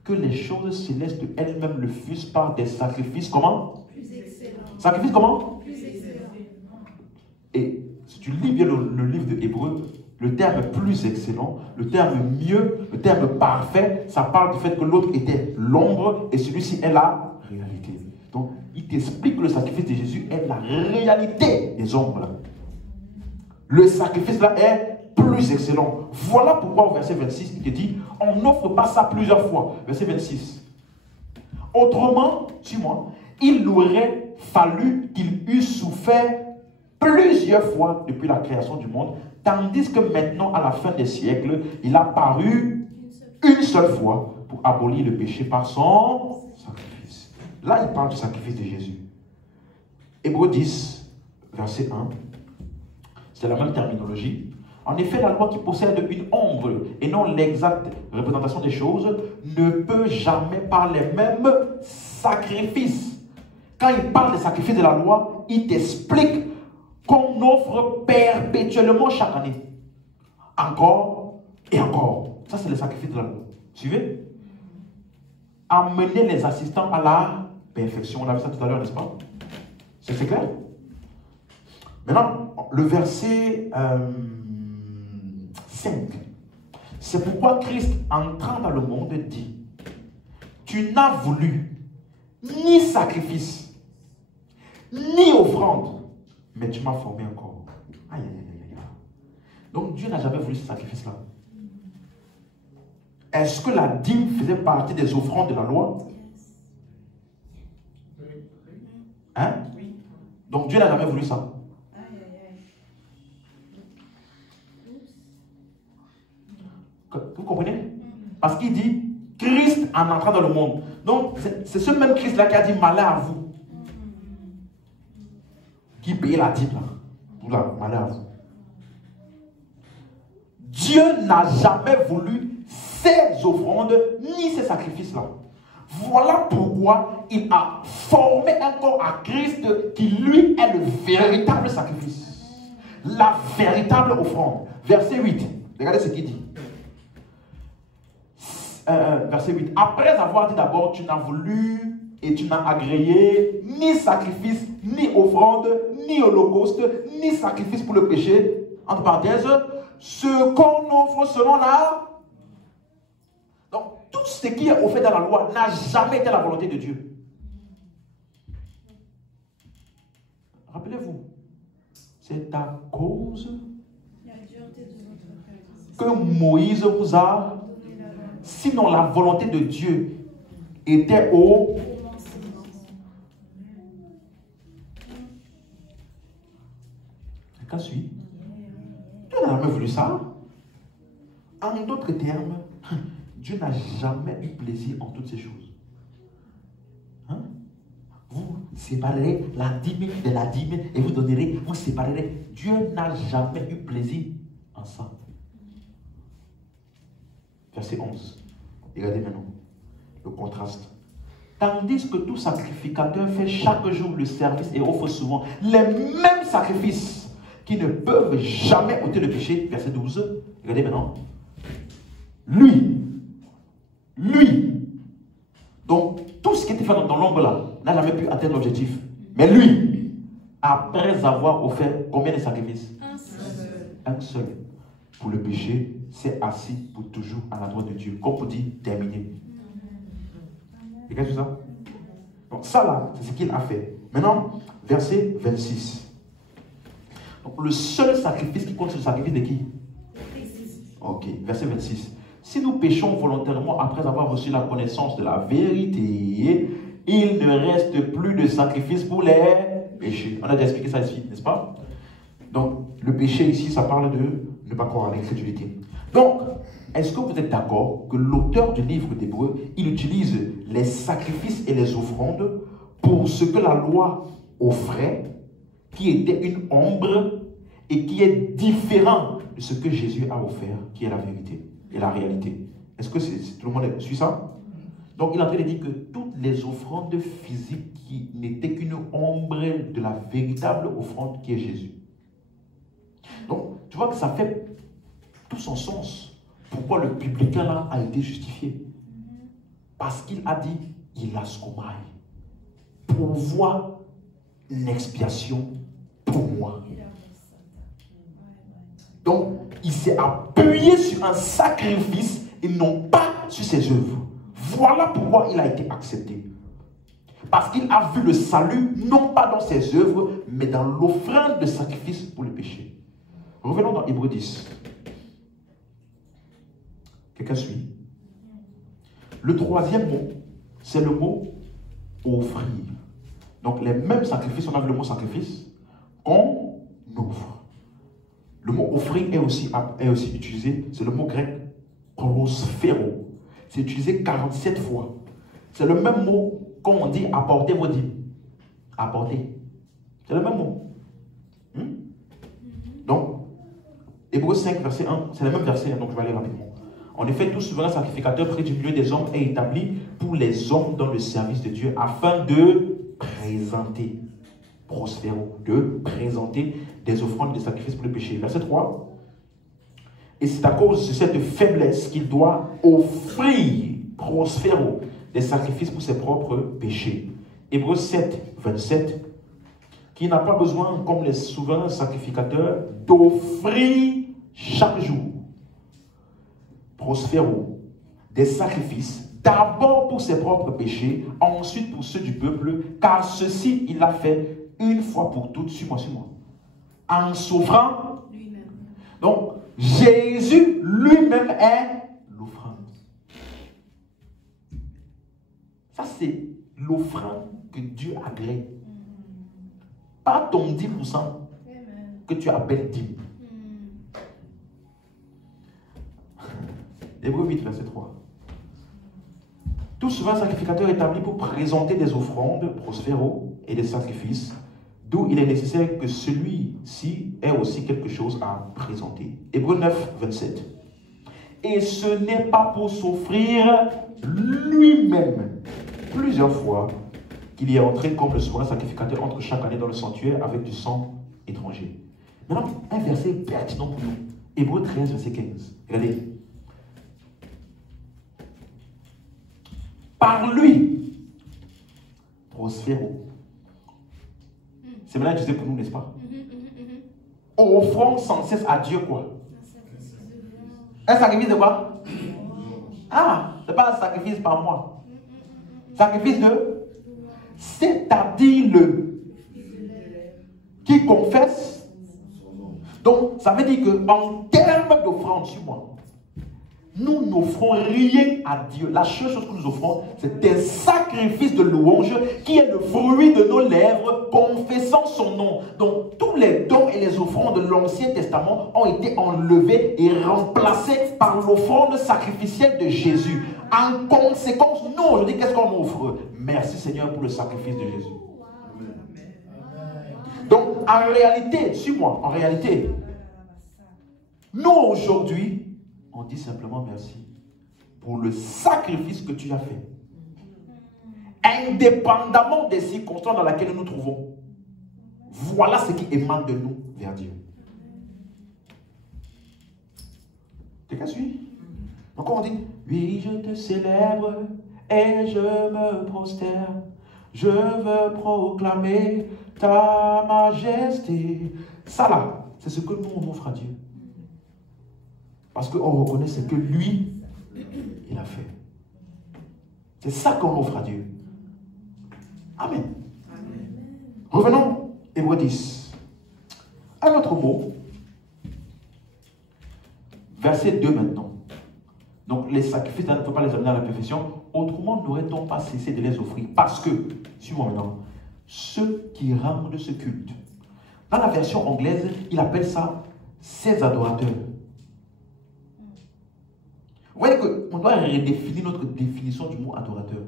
que les choses célestes elles-mêmes le fussent par des sacrifices, comment? Plus excellent. Sacrifices comment? Plus excellent. Et si tu lis bien le livre de Hébreux, le terme plus excellent, le terme mieux, le terme parfait, ça parle du fait que l'autre était l'ombre et celui-ci est la réalité. Donc, il t'explique que le sacrifice de Jésus est la réalité des ombres. Là. Le sacrifice là est plus excellent. Voilà pourquoi au verset 26, il te dit, on n'offre pas ça plusieurs fois. Verset 26. Autrement, suis-moi, il aurait fallu qu'il eût souffert plusieurs fois depuis la création du monde, tandis que maintenant, à la fin des siècles, il a paru une seule fois pour abolir le péché par son sacrifice. Là, il parle du sacrifice de Jésus. Hébreux 10, verset 1. C'est la même terminologie. En effet, la loi qui possède une ombre et non l'exacte représentation des choses ne peut jamais par les mêmes sacrifices. Quand il parle des sacrifices de la loi, il t'explique qu'on offre perpétuellement chaque année. Encore et encore. Ça, c'est le sacrifice de la loi. Suivez? Amener les assistants à la perfection. On a vu ça tout à l'heure, n'est-ce pas? C'est clair? Maintenant, le verset 5. C'est pourquoi Christ, entrant dans le monde, dit, tu n'as voulu ni sacrifice, ni offrande, mais tu m'as formé encore. Aïe, aïe, aïe, aïe. Donc Dieu n'a jamais voulu ce sacrifice-là. Est-ce que la dîme faisait partie des offrandes de la loi? Hein? Donc Dieu n'a jamais voulu ça. Vous comprenez? Parce qu'il dit Christ en entrant dans le monde. Donc c'est ce même Christ-là qui a dit malheur à vous. Qui payait la dîme là. Voilà, malheur à vous. Dieu n'a jamais voulu ces offrandes ni ces sacrifices-là. Voilà pourquoi il a formé un corps à Christ qui lui est le véritable sacrifice. La véritable offrande. Verset 8. Regardez ce qu'il dit. Verset 8. Après avoir dit d'abord, tu n'as voulu et tu n'as agréé ni sacrifice, ni offrande, ni holocauste, ni sacrifice pour le péché. Entre parenthèses, ce qu'on offre selon la... Donc, tout ce qui est offert dans la loi n'a jamais été la volonté de Dieu. Rappelez-vous, c'est à cause que Moïse vous a... Sinon, la volonté de Dieu était au... Qu'en suit? Dieu n'a jamais voulu ça. En d'autres termes, Dieu n'a jamais eu plaisir en toutes ces choses. Hein? séparerez la dîme de la dîme et vous donnerez, vous séparerez. Dieu n'a jamais eu plaisir en ça. Verset 11. Regardez maintenant le contraste. Tandis que tout sacrificateur fait chaque jour le service et offre souvent les mêmes sacrifices qui ne peuvent jamais ôter le péché. Verset 12. Regardez maintenant. Lui, donc tout ce qui était fait dans l'ombre là, n'a jamais pu atteindre l'objectif. Mais lui, après avoir offert combien de sacrifices? Un seul. Pour le péché, s'est assis pour toujours à la droite de Dieu. Comme pour dire, terminé. Et qu'est-ce que c'est ça? Donc ça là, c'est ce qu'il a fait. Maintenant, verset 26. Donc le seul sacrifice qui compte, c'est le sacrifice de qui? Ok, verset 26. Si nous péchons volontairement après avoir reçu la connaissance de la vérité, il ne reste plus de sacrifice pour les péchés. On a déjà expliqué ça ici, n'est-ce pas? Donc, le péché ici, ça parle de ne pas croire à l'incrédulité. Donc, est-ce que vous êtes d'accord que l'auteur du livre d'Hébreux, il utilise les sacrifices et les offrandes pour ce que la loi offrait, qui était une ombre et qui est différent de ce que Jésus a offert, qui est la vérité et la réalité? Est-ce que tout le monde suit ça? Donc, il est en train de dire que toutes les offrandes physiques qui n'étaient qu'une ombre de la véritable offrande qui est Jésus. Donc, tu vois que ça fait tout son sens. Pourquoi le publicain là a été justifié? Parce qu'il a dit, il a skomai, pour voir l'expiation pour moi. Donc, il s'est appuyé sur un sacrifice et non pas sur ses œuvres. Voilà pourquoi il a été accepté. Parce qu'il a vu le salut, non pas dans ses œuvres, mais dans l'offrande de sacrifice pour le péché. Revenons dans Hébreux 10. Quelqu'un suit? Le troisième mot, c'est le mot offrir. Donc les mêmes sacrifices, on a vu le mot sacrifice, qu'on offre. Le mot offrir est aussi utilisé, c'est le mot grec prosphero. C'est utilisé 47 fois. C'est le même mot quand on dit apporter vos dîmes. Apporter. C'est le même mot. Donc, Hébreux 5, verset 1, c'est le même verset, donc je vais aller rapidement. En effet, tout souverain sacrificateur près du milieu des hommes est établi pour les hommes dans le service de Dieu afin de présenter, prospéro, de présenter des offrandes, des sacrifices pour le péché. Verset 3. Et c'est à cause de cette faiblesse qu'il doit offrir, prospéro, des sacrifices pour ses propres péchés. Hébreux 7, 27. Qui n'a pas besoin, comme les souverains sacrificateurs, d'offrir chaque jour, prospéro, des sacrifices, d'abord pour ses propres péchés, ensuite pour ceux du peuple, car ceci, il l'a fait une fois pour toutes, suis-moi, en s'offrant lui-même. Donc, Jésus lui-même est l'offrande. Ça, c'est l'offrande que Dieu agrée. Pas ton 10% que tu appelles dîme. Hébreux 8, verset 3. Tout souverain sacrificateur établi pour présenter des offrandes, prospéro, et des sacrifices, d'où il est nécessaire que celui-ci ait aussi quelque chose à présenter. Hébreux 9, 27. Et ce n'est pas pour s'offrir lui-même plusieurs fois qu'il y est entré comme le souverain sacrificateur entre chaque année dans le sanctuaire avec du sang étranger. Maintenant, un verset pertinent pour nous. Hébreux 13, verset 15. Regardez. Par lui, prospéro. C'est maintenant utilisé pour nous, n'est-ce pas? Offrons sans cesse à Dieu quoi? Un sacrifice de quoi? Ah, ce n'est pas un sacrifice par moi. Sacrifice de? C'est-à-dire le qui confesse. Donc, ça veut dire qu'en termes d'offrande sur moi, nous n'offrons rien à Dieu. La seule chose que nous offrons, c'est un sacrifice de louange qui est le fruit de nos lèvres, confessant son nom. Donc, tous les dons et les offrandes de l'Ancien Testament ont été enlevés et remplacés par l'offrande sacrificielle de Jésus. En conséquence, nous, aujourd'hui, qu'est-ce qu'on offre? Merci Seigneur pour le sacrifice de Jésus. en réalité, suis-moi, en réalité, nous aujourd'hui, on dit simplement merci pour le sacrifice que tu as fait. Indépendamment des circonstances dans lesquelles nous nous trouvons. Voilà ce qui émane de nous vers Dieu. Quelqu'un suit? Donc on dit, oui, je te célèbre et je me prosterne. Je veux proclamer ta majesté. Ça là, c'est ce que nous on offre à Dieu. Parce qu'on reconnaît ce que lui, il a fait. C'est ça qu'on offre à Dieu. Amen. Amen. Revenons, Hébreux 10. Un autre mot. Verset 2 maintenant. Donc les sacrifices, il ne faut pas les amener à la perfection. Autrement, n'aurait-on pas cessé de les offrir? Parce que, suis-moi maintenant, ceux qui rendent ce culte. Dans la version anglaise, il appelle ça ses adorateurs. Vous voyez qu'on doit redéfinir notre définition du mot adorateur.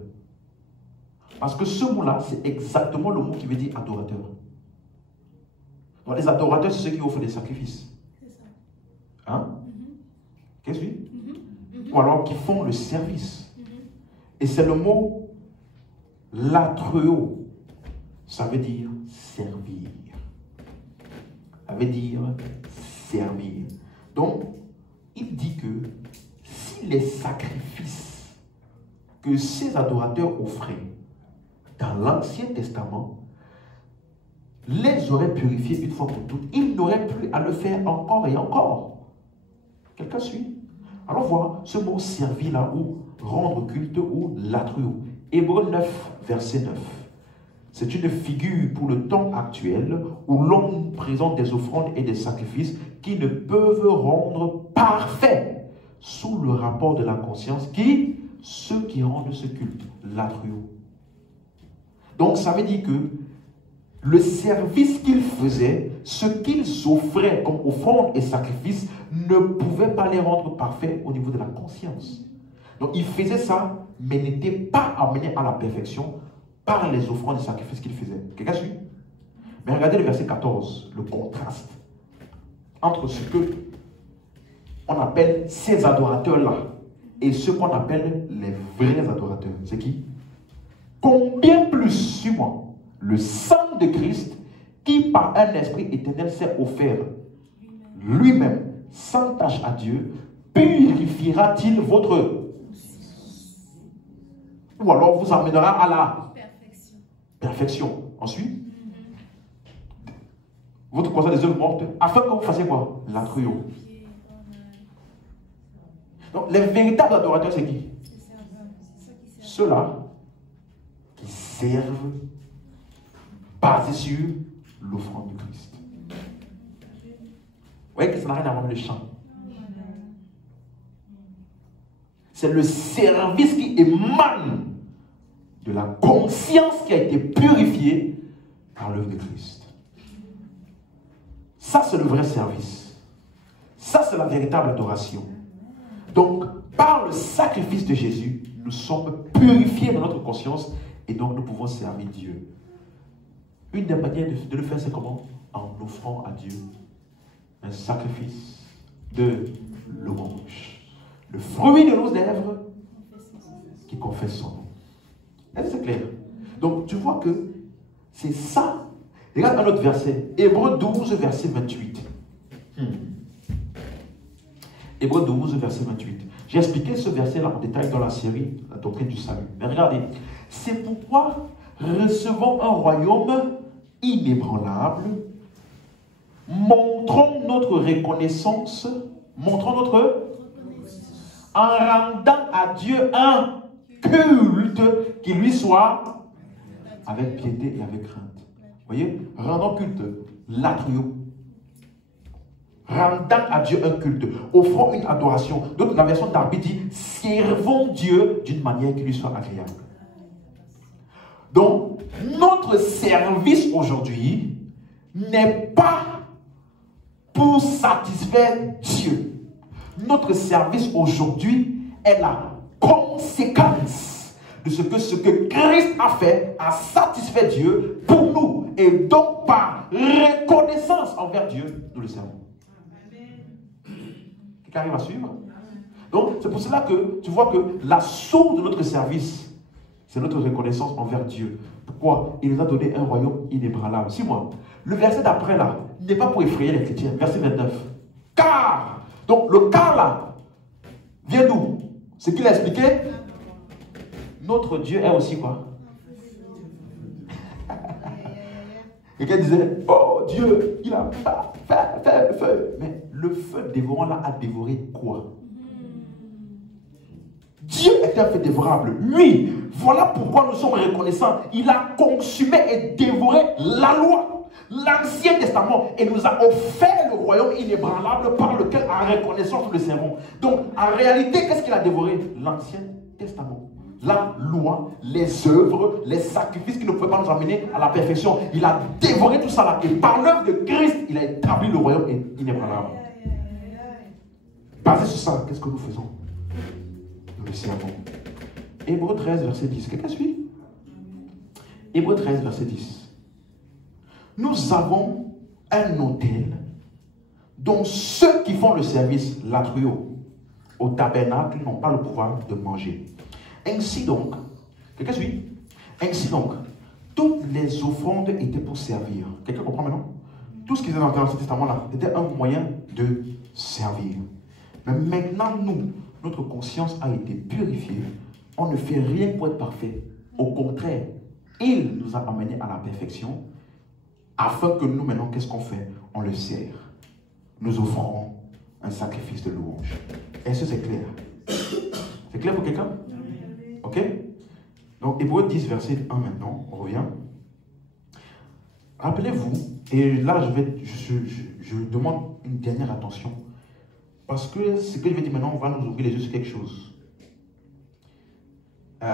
Parce que ce mot-là, c'est exactement le mot qui veut dire adorateur. Donc les adorateurs, c'est ceux qui offrent des sacrifices. C'est ça. Hein? Qu'est-ce que c'est? Ou alors qui font le service. Et c'est le mot latreo. Ça veut dire servir. Ça veut dire servir. Donc, il dit que si les sacrifices que ces adorateurs offraient dans l'Ancien Testament les auraient purifiés une fois pour toutes, ils n'auraient plus à le faire encore et encore. Quelqu'un suit? Alors voilà ce mot servir là, ou rendre culte, ou latreo. Hébreux 9, verset 9. C'est une figure pour le temps actuel où l'homme présente des offrandes et des sacrifices qui ne peuvent rendre parfait sous le rapport de la conscience qui, ceux qui rendent ce culte, latreo. Donc ça veut dire que le service qu'ils faisaient, ce qu'ils offraient comme offrandes et sacrifices, ne pouvait pas les rendre parfaits au niveau de la conscience. Donc ils faisaient ça, mais n'étaient pas amenés à la perfection par les offrandes et sacrifices qu'ils faisaient. Quelqu'un suit? Mais regardez le verset 14, le contraste entre ce que on appelle ces adorateurs-là et ce qu'on appelle les vrais adorateurs. C'est qui? Combien plus, suis-moi, le sang de Christ, qui par un esprit éternel s'est offert lui-même, sans tâche à Dieu, purifiera-t-il votre... Ou alors vous amènera à la perfection. Ensuite, votre conscience des œuvres mortes, afin que vous fassiez quoi? Latreo. Donc les véritables adorateurs, c'est qui? Ceux-là qui servent basés sur l'offrande de Christ. Vous voyez que ça n'a rien à voir avec le chant. C'est le service qui émane de la conscience qui a été purifiée par l'œuvre de Christ. Ça, c'est le vrai service. Ça, c'est la véritable adoration. Donc, par le sacrifice de Jésus, nous sommes purifiés dans notre conscience et donc nous pouvons servir Dieu. Une des manières de le faire, c'est comment? En offrant à Dieu un sacrifice de louange. Le fruit de nos lèvres qui confesse son nom. Est-ce que c'est clair? Donc, tu vois que c'est ça. Regarde un autre verset. Hébreux 12, verset 28. Hébreux 12, verset 28. J'ai expliqué ce verset-là en détail dans la série La doctrine du salut. Mais regardez. C'est pourquoi recevons un royaume inébranlable. Montrons notre reconnaissance. Montrons notre... En rendant à Dieu un culte qui lui soit avec piété et avec crainte. Vous voyez? Rendons culte, latreo. Rendant à Dieu un culte. Offrons une adoration. Donc la version d'Arbi dit, servons Dieu d'une manière qui lui soit agréable. Donc, notre service aujourd'hui n'est pas pour satisfaire Dieu. Notre service aujourd'hui est la conséquence de ce que Christ a fait, a satisfait Dieu pour nous et donc par reconnaissance envers Dieu, nous le servons. Quelqu'un arrive à suivre? Donc, c'est pour cela que tu vois que la source de notre service, c'est notre reconnaissance envers Dieu. Pourquoi? Il nous a donné un royaume inébranlable. Suis-moi. Le verset d'après là, n'est pas pour effrayer les chrétiens. Verset 29. Car, donc le car là, vient d'où? Ce qu'il a expliqué, notre Dieu est aussi quoi? Quelqu'un disait, oh Dieu, il a fait feu. Mais le feu dévorant là a dévoré quoi? Dieu est un feu dévorable. Oui, voilà pourquoi nous sommes reconnaissants. Il a consumé et dévoré la loi, l'Ancien Testament, et nous a offert le royaume inébranlable par lequel, en reconnaissance, nous le servons. Donc, en réalité, qu'est-ce qu'il a dévoré? L'Ancien Testament. La loi, les œuvres, les sacrifices qui ne pouvaient pas nous amener à la perfection. Il a dévoré tout ça là. Et par l'œuvre de Christ, il a établi le royaume inébranlable. Basé sur ça, qu'est-ce que nous faisons? Nous le servons. Hébreux 13, verset 10. Quelqu'un suit? Hébreux 13, verset 10. Nous avons un autel dont ceux qui font le service, l'atrio, au tabernacle, n'ont pas le pouvoir de manger. Ainsi donc, quelqu'un suit? Ainsi donc, toutes les offrandes étaient pour servir. Quelqu'un comprend maintenant? Tout ce qui est dans l'Ancien Testament là, était un moyen de servir. Mais maintenant, nous, notre conscience a été purifiée. On ne fait rien pour être parfait. Au contraire, il nous a amenés à la perfection afin que nous, maintenant, qu'est-ce qu'on fait? On le sert. Nous offrons un sacrifice de louange. Est-ce que c'est clair? C'est clair pour quelqu'un? Ok? Donc, Hébreux 10, verset 1 maintenant, on revient. Rappelez-vous, et là, je demande une dernière attention. Parce que ce que je vais dire maintenant, on va nous ouvrir les yeux sur quelque chose. On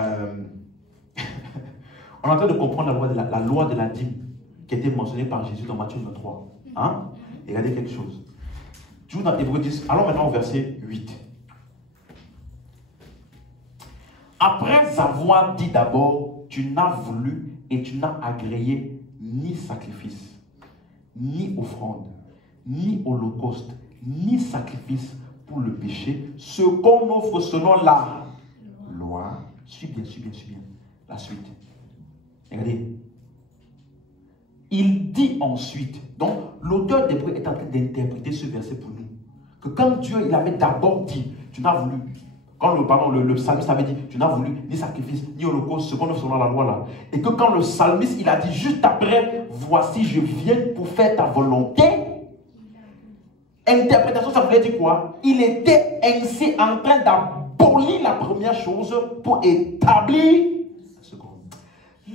est en train de comprendre la loi de la dîme qui était mentionnée par Jésus dans Matthieu 23. Hein? Et regardez quelque chose. Toujours dans Hébreux 10, allons maintenant au verset 8. Après avoir dit d'abord, tu n'as voulu et tu n'as agréé ni sacrifice, ni offrande, ni holocauste, ni sacrifice pour le péché, ce qu'on offre selon la loi. Suis bien. La suite. Regardez. Il dit ensuite, donc l'auteur d'Hébreux est en train d'interpréter ce verset pour nous, que quand Dieu il avait d'abord dit, tu n'as voulu, quand le psalmiste avait dit, tu n'as voulu ni sacrifice, ni holocauste, ce qu'on offre selon la loi là, et que quand le psalmiste il a dit juste après, voici je viens pour faire ta volonté, interprétation, ça voulait dire quoi? Il était ainsi en train d'abolir la première chose pour établir la seconde.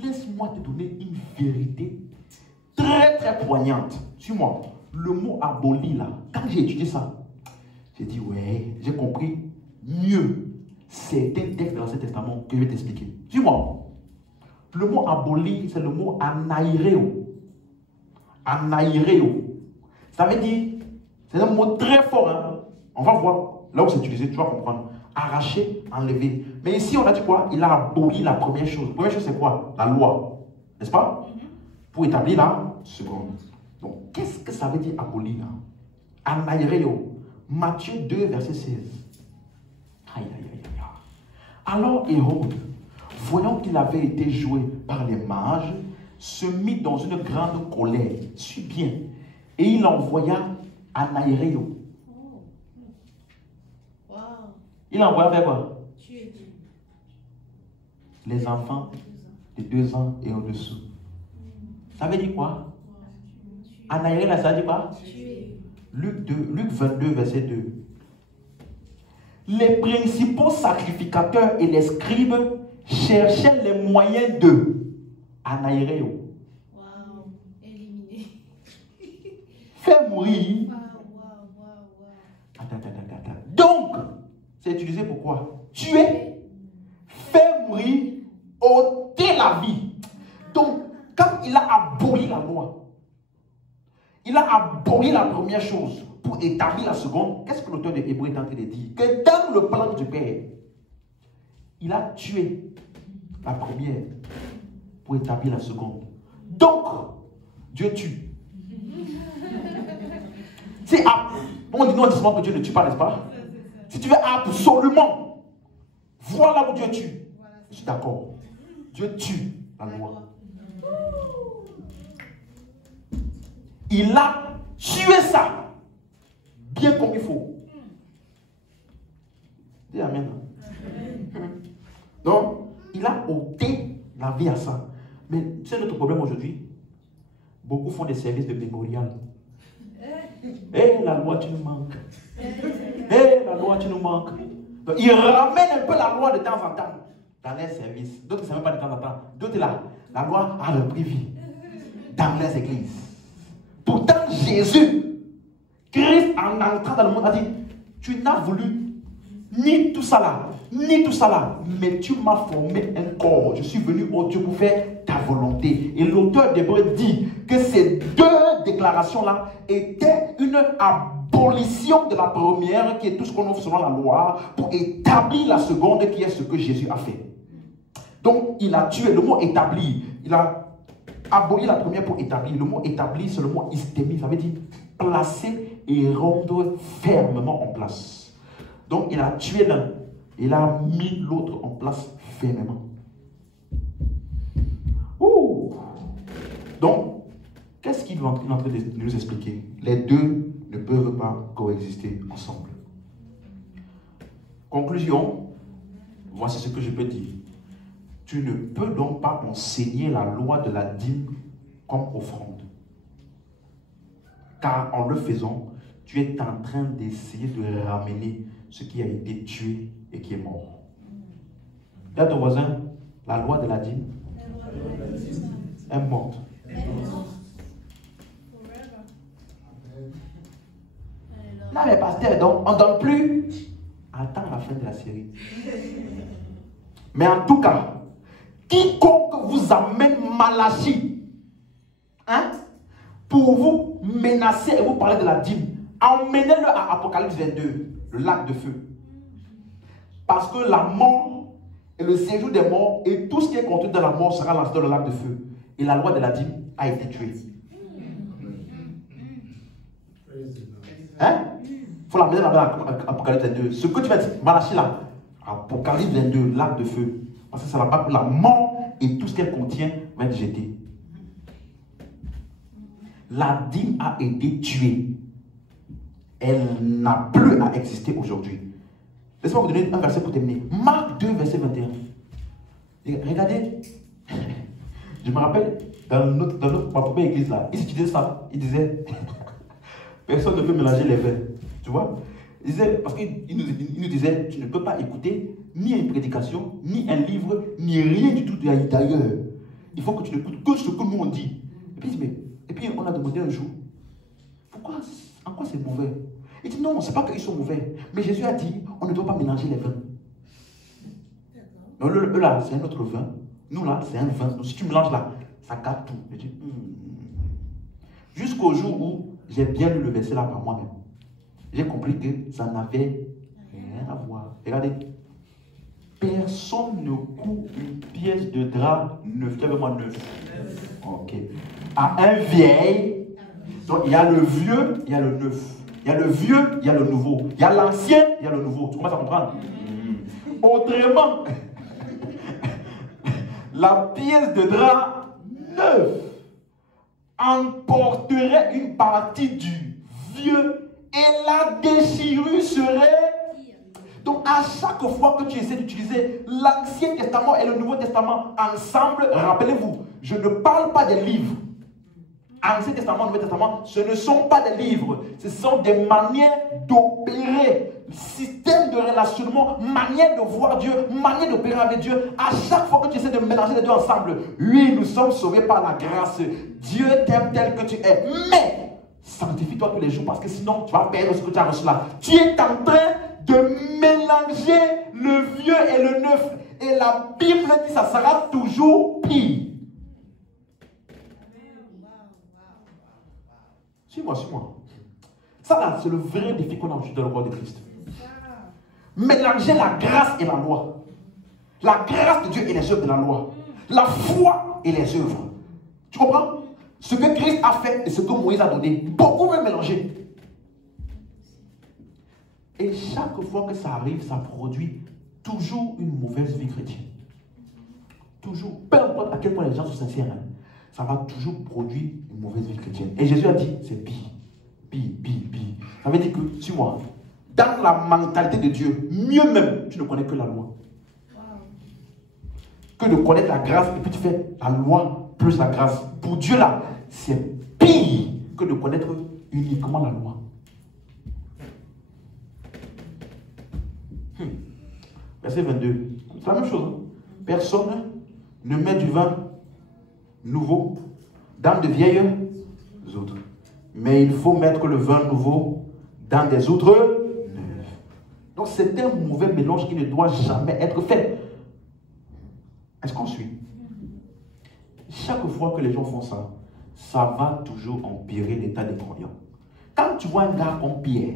Laisse-moi te donner une vérité très très poignante. Suis-moi. Le mot aboli là, quand j'ai étudié ça, j'ai dit ouais, j'ai compris mieux certains textes de l'Ancien Testament que je vais t'expliquer. Suis-moi. Le mot aboli, c'est le mot anaireo. Anaireo. Ça veut dire, c'est un mot très fort. Hein? On va voir là où c'est utilisé, tu vas comprendre. Arracher, enlever. Mais ici, on a dit quoi? Il a aboli la première chose. La première chose, c'est quoi? La loi. N'est-ce pas? Pour établir la seconde. Donc, qu'est-ce que ça veut dire abolir là? Anaireo. Matthieu 2, verset 16. Aïe, aïe, aïe, aïe. Alors Hérode, voyant qu'il avait été joué par les mages, se mit dans une grande colère. Suis bien. Et il envoya Anaireo. Wow. Il envoya vers quoi? Tuer. Les enfants de 2 ans et au-dessous. Ça veut dire quoi? Anaireo, ça veut dire quoi? Tuer. Luc 22, verset 2. Les principaux sacrificateurs et les scribes cherchaient les moyens de Anaireo. Wow. Éliminé. Faire mourir. Attends. Donc, c'est utilisé pour quoi? Tuer, faire mourir, ôter la vie. Donc, quand il a aboli la loi, il a aboli la première chose pour établir la seconde. Qu'est-ce que l'auteur de Hébreux est en train de dire? Que dans le plan du Père, il a tué la première pour établir la seconde. Donc, Dieu tue. On dit non disement que Dieu ne tue pas, n'est-ce pas? Si tu veux absolument voir là où Dieu tue, je suis d'accord. Dieu tue la loi. Il a tué ça bien comme il faut. Dis amen. Donc, il a ôté la vie à ça. Mais c'est notre problème aujourd'hui. Beaucoup font des services de mémorial. La loi, tu nous manques. La loi, tu nous manques. Donc, ils ramènent un peu la loi de temps en temps dans les services. D'autres ne savent pas de temps en temps. D'autres là, la loi a repris vie dans les églises. Pourtant, Jésus, Christ, en entrant dans le monde, a dit, tu n'as voulu ni tout ça là, mais tu m'as formé un corps. Je suis venu au Dieu pour faire ta volonté. Et l'auteur d'Hébreux dit que ces deux déclarations-là étaient une abolition de la première, qui est tout ce qu'on offre selon la loi, pour établir la seconde, qui est ce que Jésus a fait. Donc, il a tué, le mot établi, il a aboli la première pour établir. Le mot établi, c'est le mot istémie, ça veut dire placer et rendre fermement en place. Donc, il a tué l'un, il a mis l'autre en place fermement. Ouh. Donc, qu'est-ce qu'il est en train de nous expliquer? Les deux ne peuvent pas coexister ensemble. Conclusion, voici ce que je peux dire. Tu ne peux donc pas enseigner la loi de la dîme comme offrande. Car en le faisant, tu es en train d'essayer de ramener ce qui a été tué et qui est mort. Dis à ton voisin, la loi de la dîme est morte. Non mais pasteur, donc on ne donne plus. Attends la fin de la série. Mais en tout cas, quiconque vous amène Malachie, pour vous menacer et vous parler de la dîme, emmenez-le à Apocalypse 22, le lac de feu. Parce que la mort et le séjour des morts et tout ce qui est contenu dans la mort sera lancé dans le lac de feu. Et la loi de la dîme a été tuée. Il faut l'amener dans Apocalypse 22. Ce que tu vas dire, Malachie là, Apocalypse 22, lac de feu. Parce que ça va pas, la mort et tout ce qu'elle contient va être jeté. La dîme a été tuée. Elle n'a plus à exister aujourd'hui. Laissez-moi vous donner un verset pour terminer. Marc 2, verset 21. Et regardez. Je me rappelle, dans ma première église là, ils utilisaient ça. Ils disaient, personne ne peut mélanger les vins. Tu vois? Ils disaient, parce qu'ils nous disaient, tu ne peux pas écouter ni une prédication, ni un livre, ni rien du tout d'ailleurs. Il faut que tu n'écoutes que ce que nous on dit. Et puis on a demandé un jour, pourquoi, en quoi c'est mauvais? Il dit non, c'est pas qu'ils sont mauvais. Mais Jésus a dit, on ne doit pas mélanger les vins. Donc eux là, c'est un autre vin. Nous là, c'est un vin. Donc si tu mélanges là, ça gâte tout. Je dis, jusqu'au jour où j'ai bien lu le verset là par moi-même. J'ai compris que ça n'avait rien à voir. Regardez. Personne ne coud une pièce de drap neuf. Tu as vraiment neuf. Ok. À un vieil. Donc il y a le vieux, il y a le neuf. Il y a le vieux, il y a le nouveau. Il y a l'ancien, il y a le nouveau. Tu commences à comprendre? Autrement, la pièce de drap neuf emporterait une partie du vieux et la déchirure serait... Donc à chaque fois que tu essaies d'utiliser l'Ancien Testament et le Nouveau Testament ensemble, rappelez-vous, je ne parle pas des livres. Ancien Testament, Nouveau Testament, ce ne sont pas des livres, ce sont des manières d'opérer, système de relationnement, manière de voir Dieu, manière d'opérer avec Dieu. À chaque fois que tu essaies de mélanger les deux ensemble, oui, nous sommes sauvés par la grâce. Dieu t'aime tel que tu es, mais sanctifie-toi tous les jours parce que sinon tu vas perdre ce que tu as reçu là. Tu es en train de mélanger le vieux et le neuf. Et la Bible dit que ça sera toujours pire. Suis-moi. Ça là, c'est le vrai défi qu'on a aujourd'hui dans le corps de Christ. Mélanger la grâce et la loi. La grâce de Dieu et les œuvres de la loi. La foi et les œuvres. Tu comprends? Ce que Christ a fait et ce que Moïse a donné, beaucoup veulent mélanger. Et chaque fois que ça arrive, ça produit toujours une mauvaise vie chrétienne. Toujours, peu importe à quel point les gens sont sincères, hein, ça va toujours produire une mauvaise vie chrétienne. Et Jésus a dit, c'est pire. Ça veut dire que, suis-moi, dans la mentalité de Dieu, mieux même, tu ne connais que la loi. Que de connaître la grâce et puis tu fais la loi plus la grâce. Pour Dieu là, c'est pire que de connaître uniquement la loi. Verset 22. C'est la même chose. Hein? Personne ne met du vin nouveau dans de vieilles outres. Mais il faut mettre le vin nouveau dans des outres neuves. Donc c'est un mauvais mélange qui ne doit jamais être fait. Est-ce qu'on suit? Chaque fois que les gens font ça, ça va toujours empirer l'état des croyants. Quand tu vois un gars comme Pierre,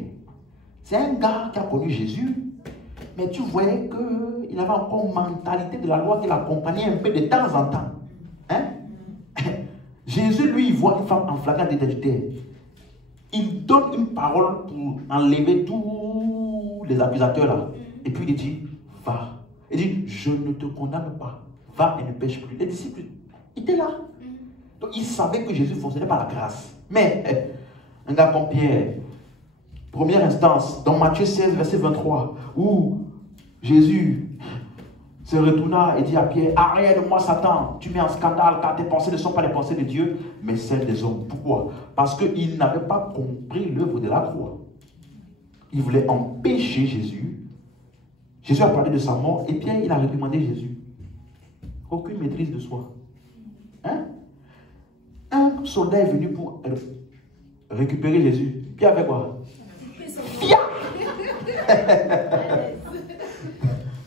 c'est un gars qui a connu Jésus, mais tu voyais qu'il avait encore une mentalité de la loi qui l'accompagnait un peu de temps en temps. Hein? Jésus, lui, il voit une femme en flagrant d'identité. Il donne une parole pour enlever tous les accusateurs là. Et puis il dit, va. Il dit, je ne te condamne pas. Va et ne pêche plus. Les disciples, ils étaient là. Donc ils savaient que Jésus fonctionnait par la grâce. Mais, un gars comme Pierre, première instance, dans Matthieu 16, verset 23, où Jésus se retourna et dit à Pierre, arrête de moi Satan, tu mets en scandale car tes pensées ne sont pas les pensées de Dieu, mais celles des hommes. Pourquoi? Parce qu'il n'avait pas compris l'œuvre de la croix. Il voulait empêcher Jésus. Jésus a parlé de sa mort et Pierre, il a réprimandé Jésus. Aucune maîtrise de soi. Hein? Un soldat est venu pour récupérer Jésus. Pierre avait quoi? Fia!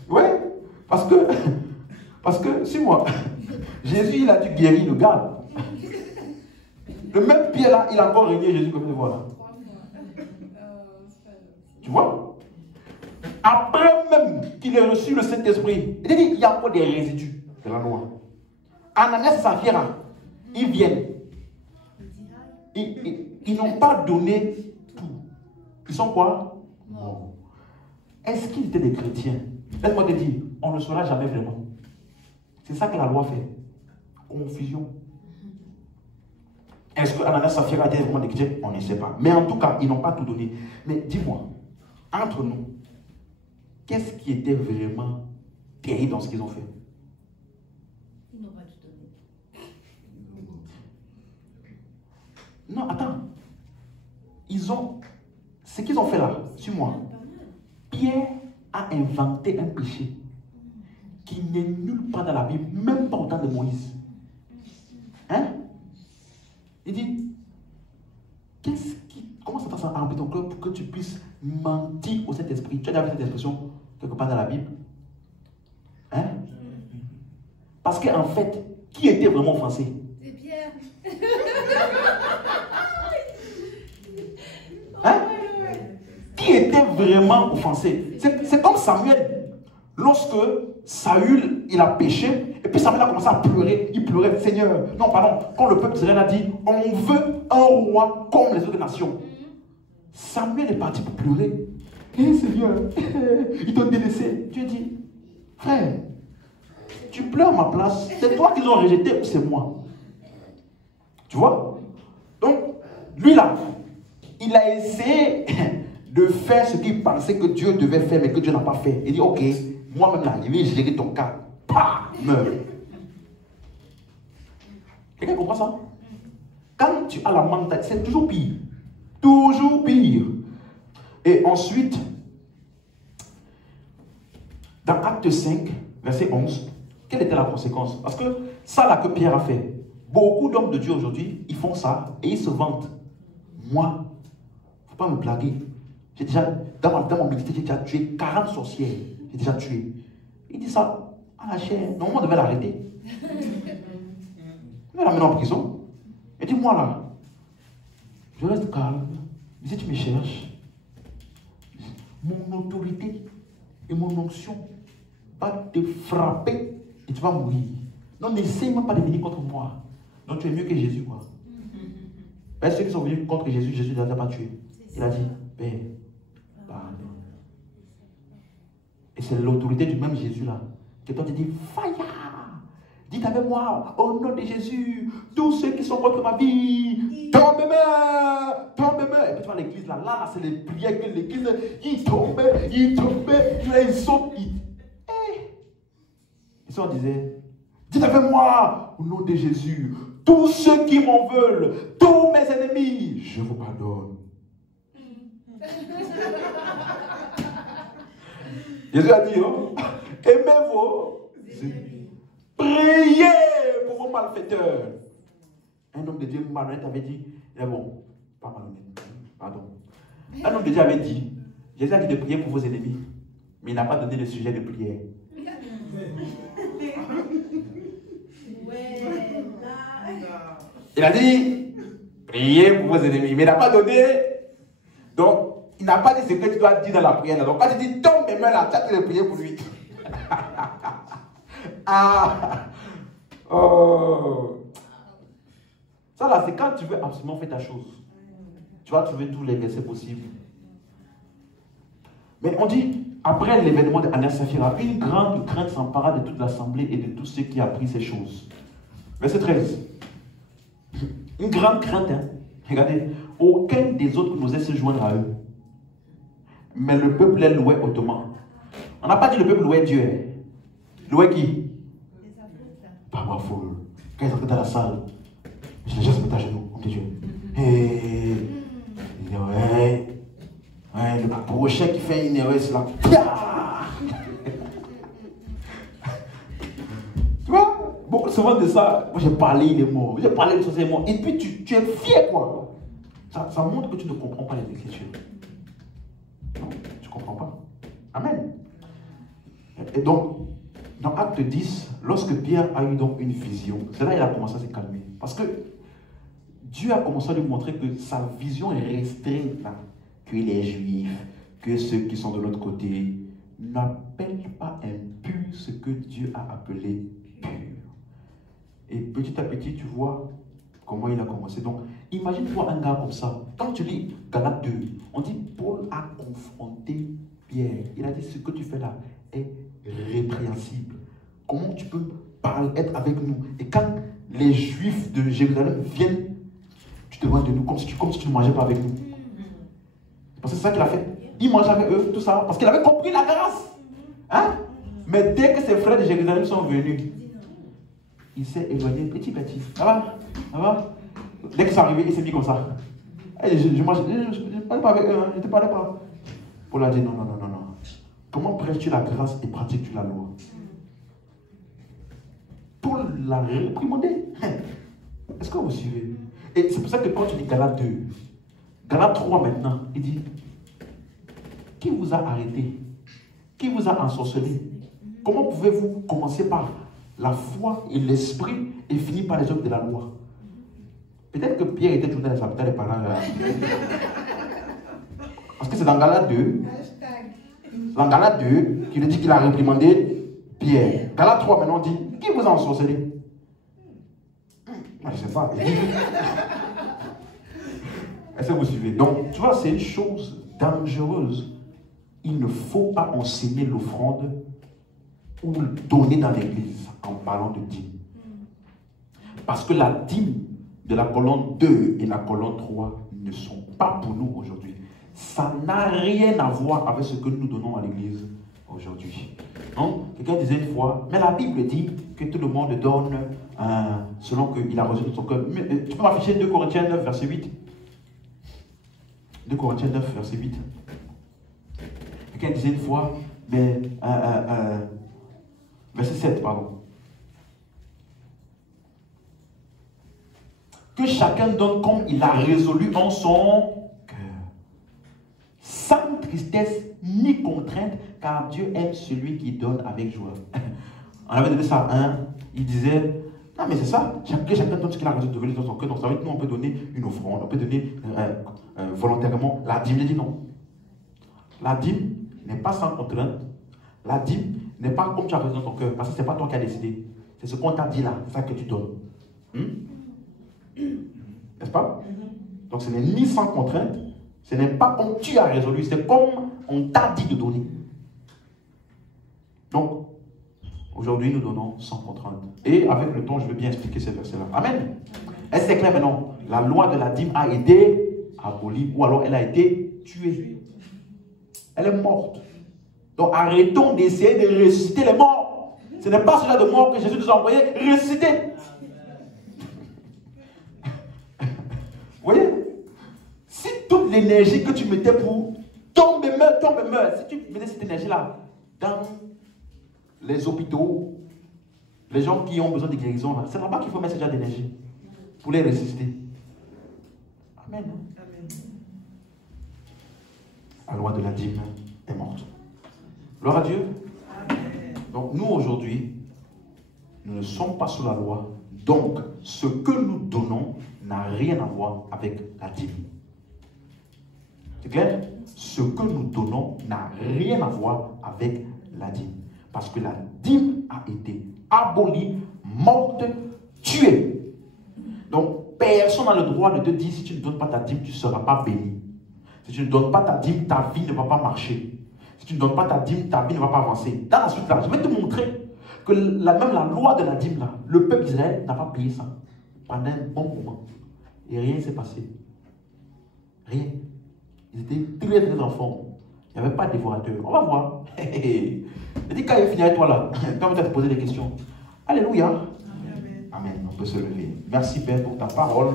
Ouais. Parce que, si moi, Jésus, il a dû guérir le gars. Le même Pierre là, il a encore régné Jésus comme tu vois là. Tu vois? Après même qu'il ait reçu le Saint-Esprit, il y a encore des résidus de la loi. Ananias et Saphira, ils viennent. Ils n'ont pas donné tout. Ils sont quoi? Morts. Est-ce qu'ils étaient des chrétiens? Laisse-moi te dire, on ne le saura jamais vraiment. C'est ça que la loi fait. Confusion. Est-ce que Ananias et Saphira étaient vraiment des chrétiens? On ne sait pas. Mais en tout cas, ils n'ont pas tout donné. Mais dis-moi, entre nous, qu'est-ce qui était vraiment terrible dans ce qu'ils ont fait? Ils n'ont pas tout donné. Non, attends. Ce qu'ils ont fait là, suis-moi. Pierre a inventé un péché qui n'est nulle part dans la Bible, même pas au temps de Moïse. Hein? Il dit, comment ça t'a rempli ton cœur pour que tu puisses mentir au Saint-Esprit? Tu as déjà vu cette expression quelque part dans la Bible? Hein? Parce qu'en fait, qui était vraiment offensé? C'est Pierre. Hein? Qui était vraiment offensé? C'est comme Samuel. Lorsque Saül, il a péché, et puis Samuel a commencé à pleurer. Il pleurait, Seigneur, non, pardon, quand le peuple d'Israël a dit, on veut un roi comme les autres nations. Samuel est parti pour pleurer. Eh Seigneur, ils t'ont délaissé. Dieu dit, frère, tu pleures à ma place, c'est toi qu'ils ont rejeté ou c'est moi? Tu vois? Donc, lui là, il a essayé de faire ce qu'il pensait que Dieu devait faire, mais que Dieu n'a pas fait. Il dit, ok, moi-même là, je vais gérer ton cas. Pah, meurs. Quelqu'un comprend ça? Quand tu as la mentalité, c'est toujours pire. Toujours pire. Et ensuite, dans Acte 5, verset 11, quelle était la conséquence? Parce que ça là que Pierre a fait, beaucoup d'hommes de Dieu aujourd'hui, ils font ça et ils se vantent. Moi, il ne faut pas me blaguer. J'ai déjà, dans mon ministère, j'ai déjà tué 40 sorcières. J'ai déjà tué. Il dit ça à la chair. Normalement, on devait l'arrêter. On va l'amener en prison. Il dit, moi là, je reste calme. Mais si tu me cherches, mon autorité et mon onction va te frapper et tu vas mourir. Non, n'essaye même pas de venir contre moi. Donc tu es mieux que Jésus, quoi. Ben, ceux qui sont venus contre Jésus, Jésus ne les a pas tués. Il a dit, Père, pardon. Et c'est l'autorité du même Jésus là. Que toi tu dis, fire! Dites avec moi, au nom de Jésus, tous ceux qui sont contre ma vie, tombez-moi, tombez-moi. Et puis tu vois l'église là, c'est les prières que l'église, ils tombent, ils sautent, Et ça on disait, dites avec moi, au nom de Jésus, tous ceux qui m'en veulent, tous mes ennemis, je vous pardonne. Jésus a dit, oh, aimez vos ennemis. Priez pour vos malfaiteurs. Un homme de Dieu malhonnête avait dit, bon, pas malhonnête, pardon. Un homme de Dieu avait dit, Jésus a dit de prier pour vos ennemis, mais il n'a pas donné le sujet de prière. Il a dit, priez pour vos ennemis, mais il n'a pas donné. Donc, il n'a pas dit ce que tu dois dire dans la prière. Donc, quand tu dis, tombe mes mains là, tu as de prier pour lui. Ah, oh. Ça là, c'est quand tu veux absolument faire ta chose. Tu vas trouver tous les versets possibles. Mais on dit, après l'événement d'Ananias et Saphira, une grande crainte s'empara de toute l'assemblée et de tous ceux qui apprirent ces choses. Verset 13. Une grande crainte, hein. Regardez, aucun des autres n'osait se joindre à eux. Mais le peuple les louait hautement. On n'a pas dit le peuple louait Dieu. Louait qui? Powerful. Quand ils entraient dans la salle, les gens se mettaient à genoux, comme Dieu. Et ils disaient, ouais, le prochain qui fait une erreur, c'est là. Tu vois, beaucoup souvent de ça, moi j'ai parlé, il est mort. J'ai parlé de ça, c'est mort. Et puis tu es fier, quoi. Ça montre que tu ne comprends pas les Écritures. Non, tu ne comprends pas. Amen. Et donc, dans Acte 10, lorsque Pierre a eu donc une vision, c'est là qu'il a commencé à se calmer. Parce que Dieu a commencé à lui montrer que sa vision est restreinte là. Que les Juifs, que ceux qui sont de l'autre côté, n'appellent pas impur ce que Dieu a appelé pur. Et petit à petit, tu vois comment il a commencé. Donc, imagine-toi un gars comme ça. Quand tu lis Galates 2, on dit Paul a confronté Pierre. Il a dit ce que tu fais là est répréhensible. Comment tu peux être avec nous? Et quand les Juifs de Jérusalem viennent, tu te demandes de nous comme si tu ne mangeais pas avec nous. Parce que c'est ça qu'il a fait. Il mangeait avec eux, tout ça, parce qu'il avait compris la grâce. Hein? Mais dès que ses frères de Jérusalem sont venus, il s'est éloigné petit. Ça va? Ça va? Dès qu'ils sont arrivés, il s'est mis comme ça. Et je ne parlais pas avec eux, je ne te parlais pas. Paul a dit non. Comment prêches-tu la grâce et pratiques-tu la loi? Paul l'a réprimandé. Est-ce que vous suivez? Et c'est pour ça que quand tu dis Galates 2, Galates 3 maintenant, il dit, qui vous a arrêté? Qui vous a ensorcelé? Comment pouvez-vous commencer par la foi et l'esprit et finir par les œuvres de la loi? Peut-être que Pierre était toujours dans les habitats des parents. Parce que c'est dans Galates 2. Dans Galates 2, qu'il dit qu'il a réprimandé Pierre. Galates 3 maintenant dit, qui vous a ensorcelé? Je ne sais pas. Est-ce que vous suivez? Donc, tu vois, c'est une chose dangereuse. Il ne faut pas enseigner l'offrande ou donner dans l'église en parlant de dîme. Parce que la dîme de la colonne 2 et la colonne 3 ne sont pas pour nous aujourd'hui. Ça n'a rien à voir avec ce que nous donnons à l'église aujourd'hui. Quelqu'un disait une fois, mais la Bible dit que tout le monde donne selon qu'il a reçu de son cœur. Tu peux m'afficher 2 Corinthiens 9, verset 8. 2 Corinthiens 9, verset 8. Quelqu'un disait une fois, mais verset 7, pardon. Que chacun donne comme il a résolu en son cœur, sans tristesse ni contrainte, car Dieu aime celui qui donne avec joie. On avait donné ça à un, il disait, non mais c'est ça, chacun donne ce qu'il a résolu dans son cœur, donc ça veut dire que nous on peut donner une offrande, on peut donner volontairement la dîme. Il dit non. La dîme n'est pas sans contrainte, la dîme n'est pas comme tu as résolu dans ton cœur, parce que ce n'est pas toi qui as décidé, c'est ce qu'on t'a dit là, c'est ça que tu donnes. N'est-ce pas? Donc ce n'est ni sans contrainte, ce n'est pas comme tu as résolu, c'est comme on t'a dit de donner. Donc, aujourd'hui, nous donnons sans contrainte. Et avec le temps, je vais bien expliquer ces versets-là. Amen. Est-ce que c'est clair maintenant? La loi de la dîme a été abolie, ou alors elle a été tuée. Elle est morte. Donc arrêtons d'essayer de ressusciter les morts. Ce n'est pas ce genre de mort que Jésus nous a envoyé ressusciter. Vous voyez? Si toute l'énergie que tu mettais pour tombe et meurs, si tu mettais cette énergie-là dans les hôpitaux, les gens qui ont besoin de guérison, c'est là-bas qu'il faut mettre ce genre d'énergie pour les ressusciter. Amen. Amen. La loi de la dîme est morte. Gloire à Dieu. Amen. Donc nous aujourd'hui, nous ne sommes pas sous la loi. Donc ce que nous donnons n'a rien à voir avec la dîme. C'est clair? Ce que nous donnons n'a rien à voir avec la dîme. Parce que la dîme a été abolie, morte, tuée. Donc personne n'a le droit de te dire si tu ne donnes pas ta dîme, tu ne seras pas béni. Si tu ne donnes pas ta dîme, ta vie ne va pas marcher. Si tu ne donnes pas ta dîme, ta vie ne va pas avancer. Dans la suite là, je vais te montrer que même la loi de la dîme là, le peuple d'Israël n'a pas payé ça pendant un bon moment. Et rien ne s'est passé. Rien. Ils étaient très très en forme. Il n'y avait pas de dévorateur. On va voir. Je dis quand il finit avec toi là, quand tu vas te poser des questions. Alléluia. Amen. Amen. On peut se lever. Merci Père pour ta parole.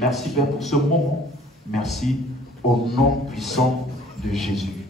Merci Père pour ce moment. Merci au nom puissant de Jésus.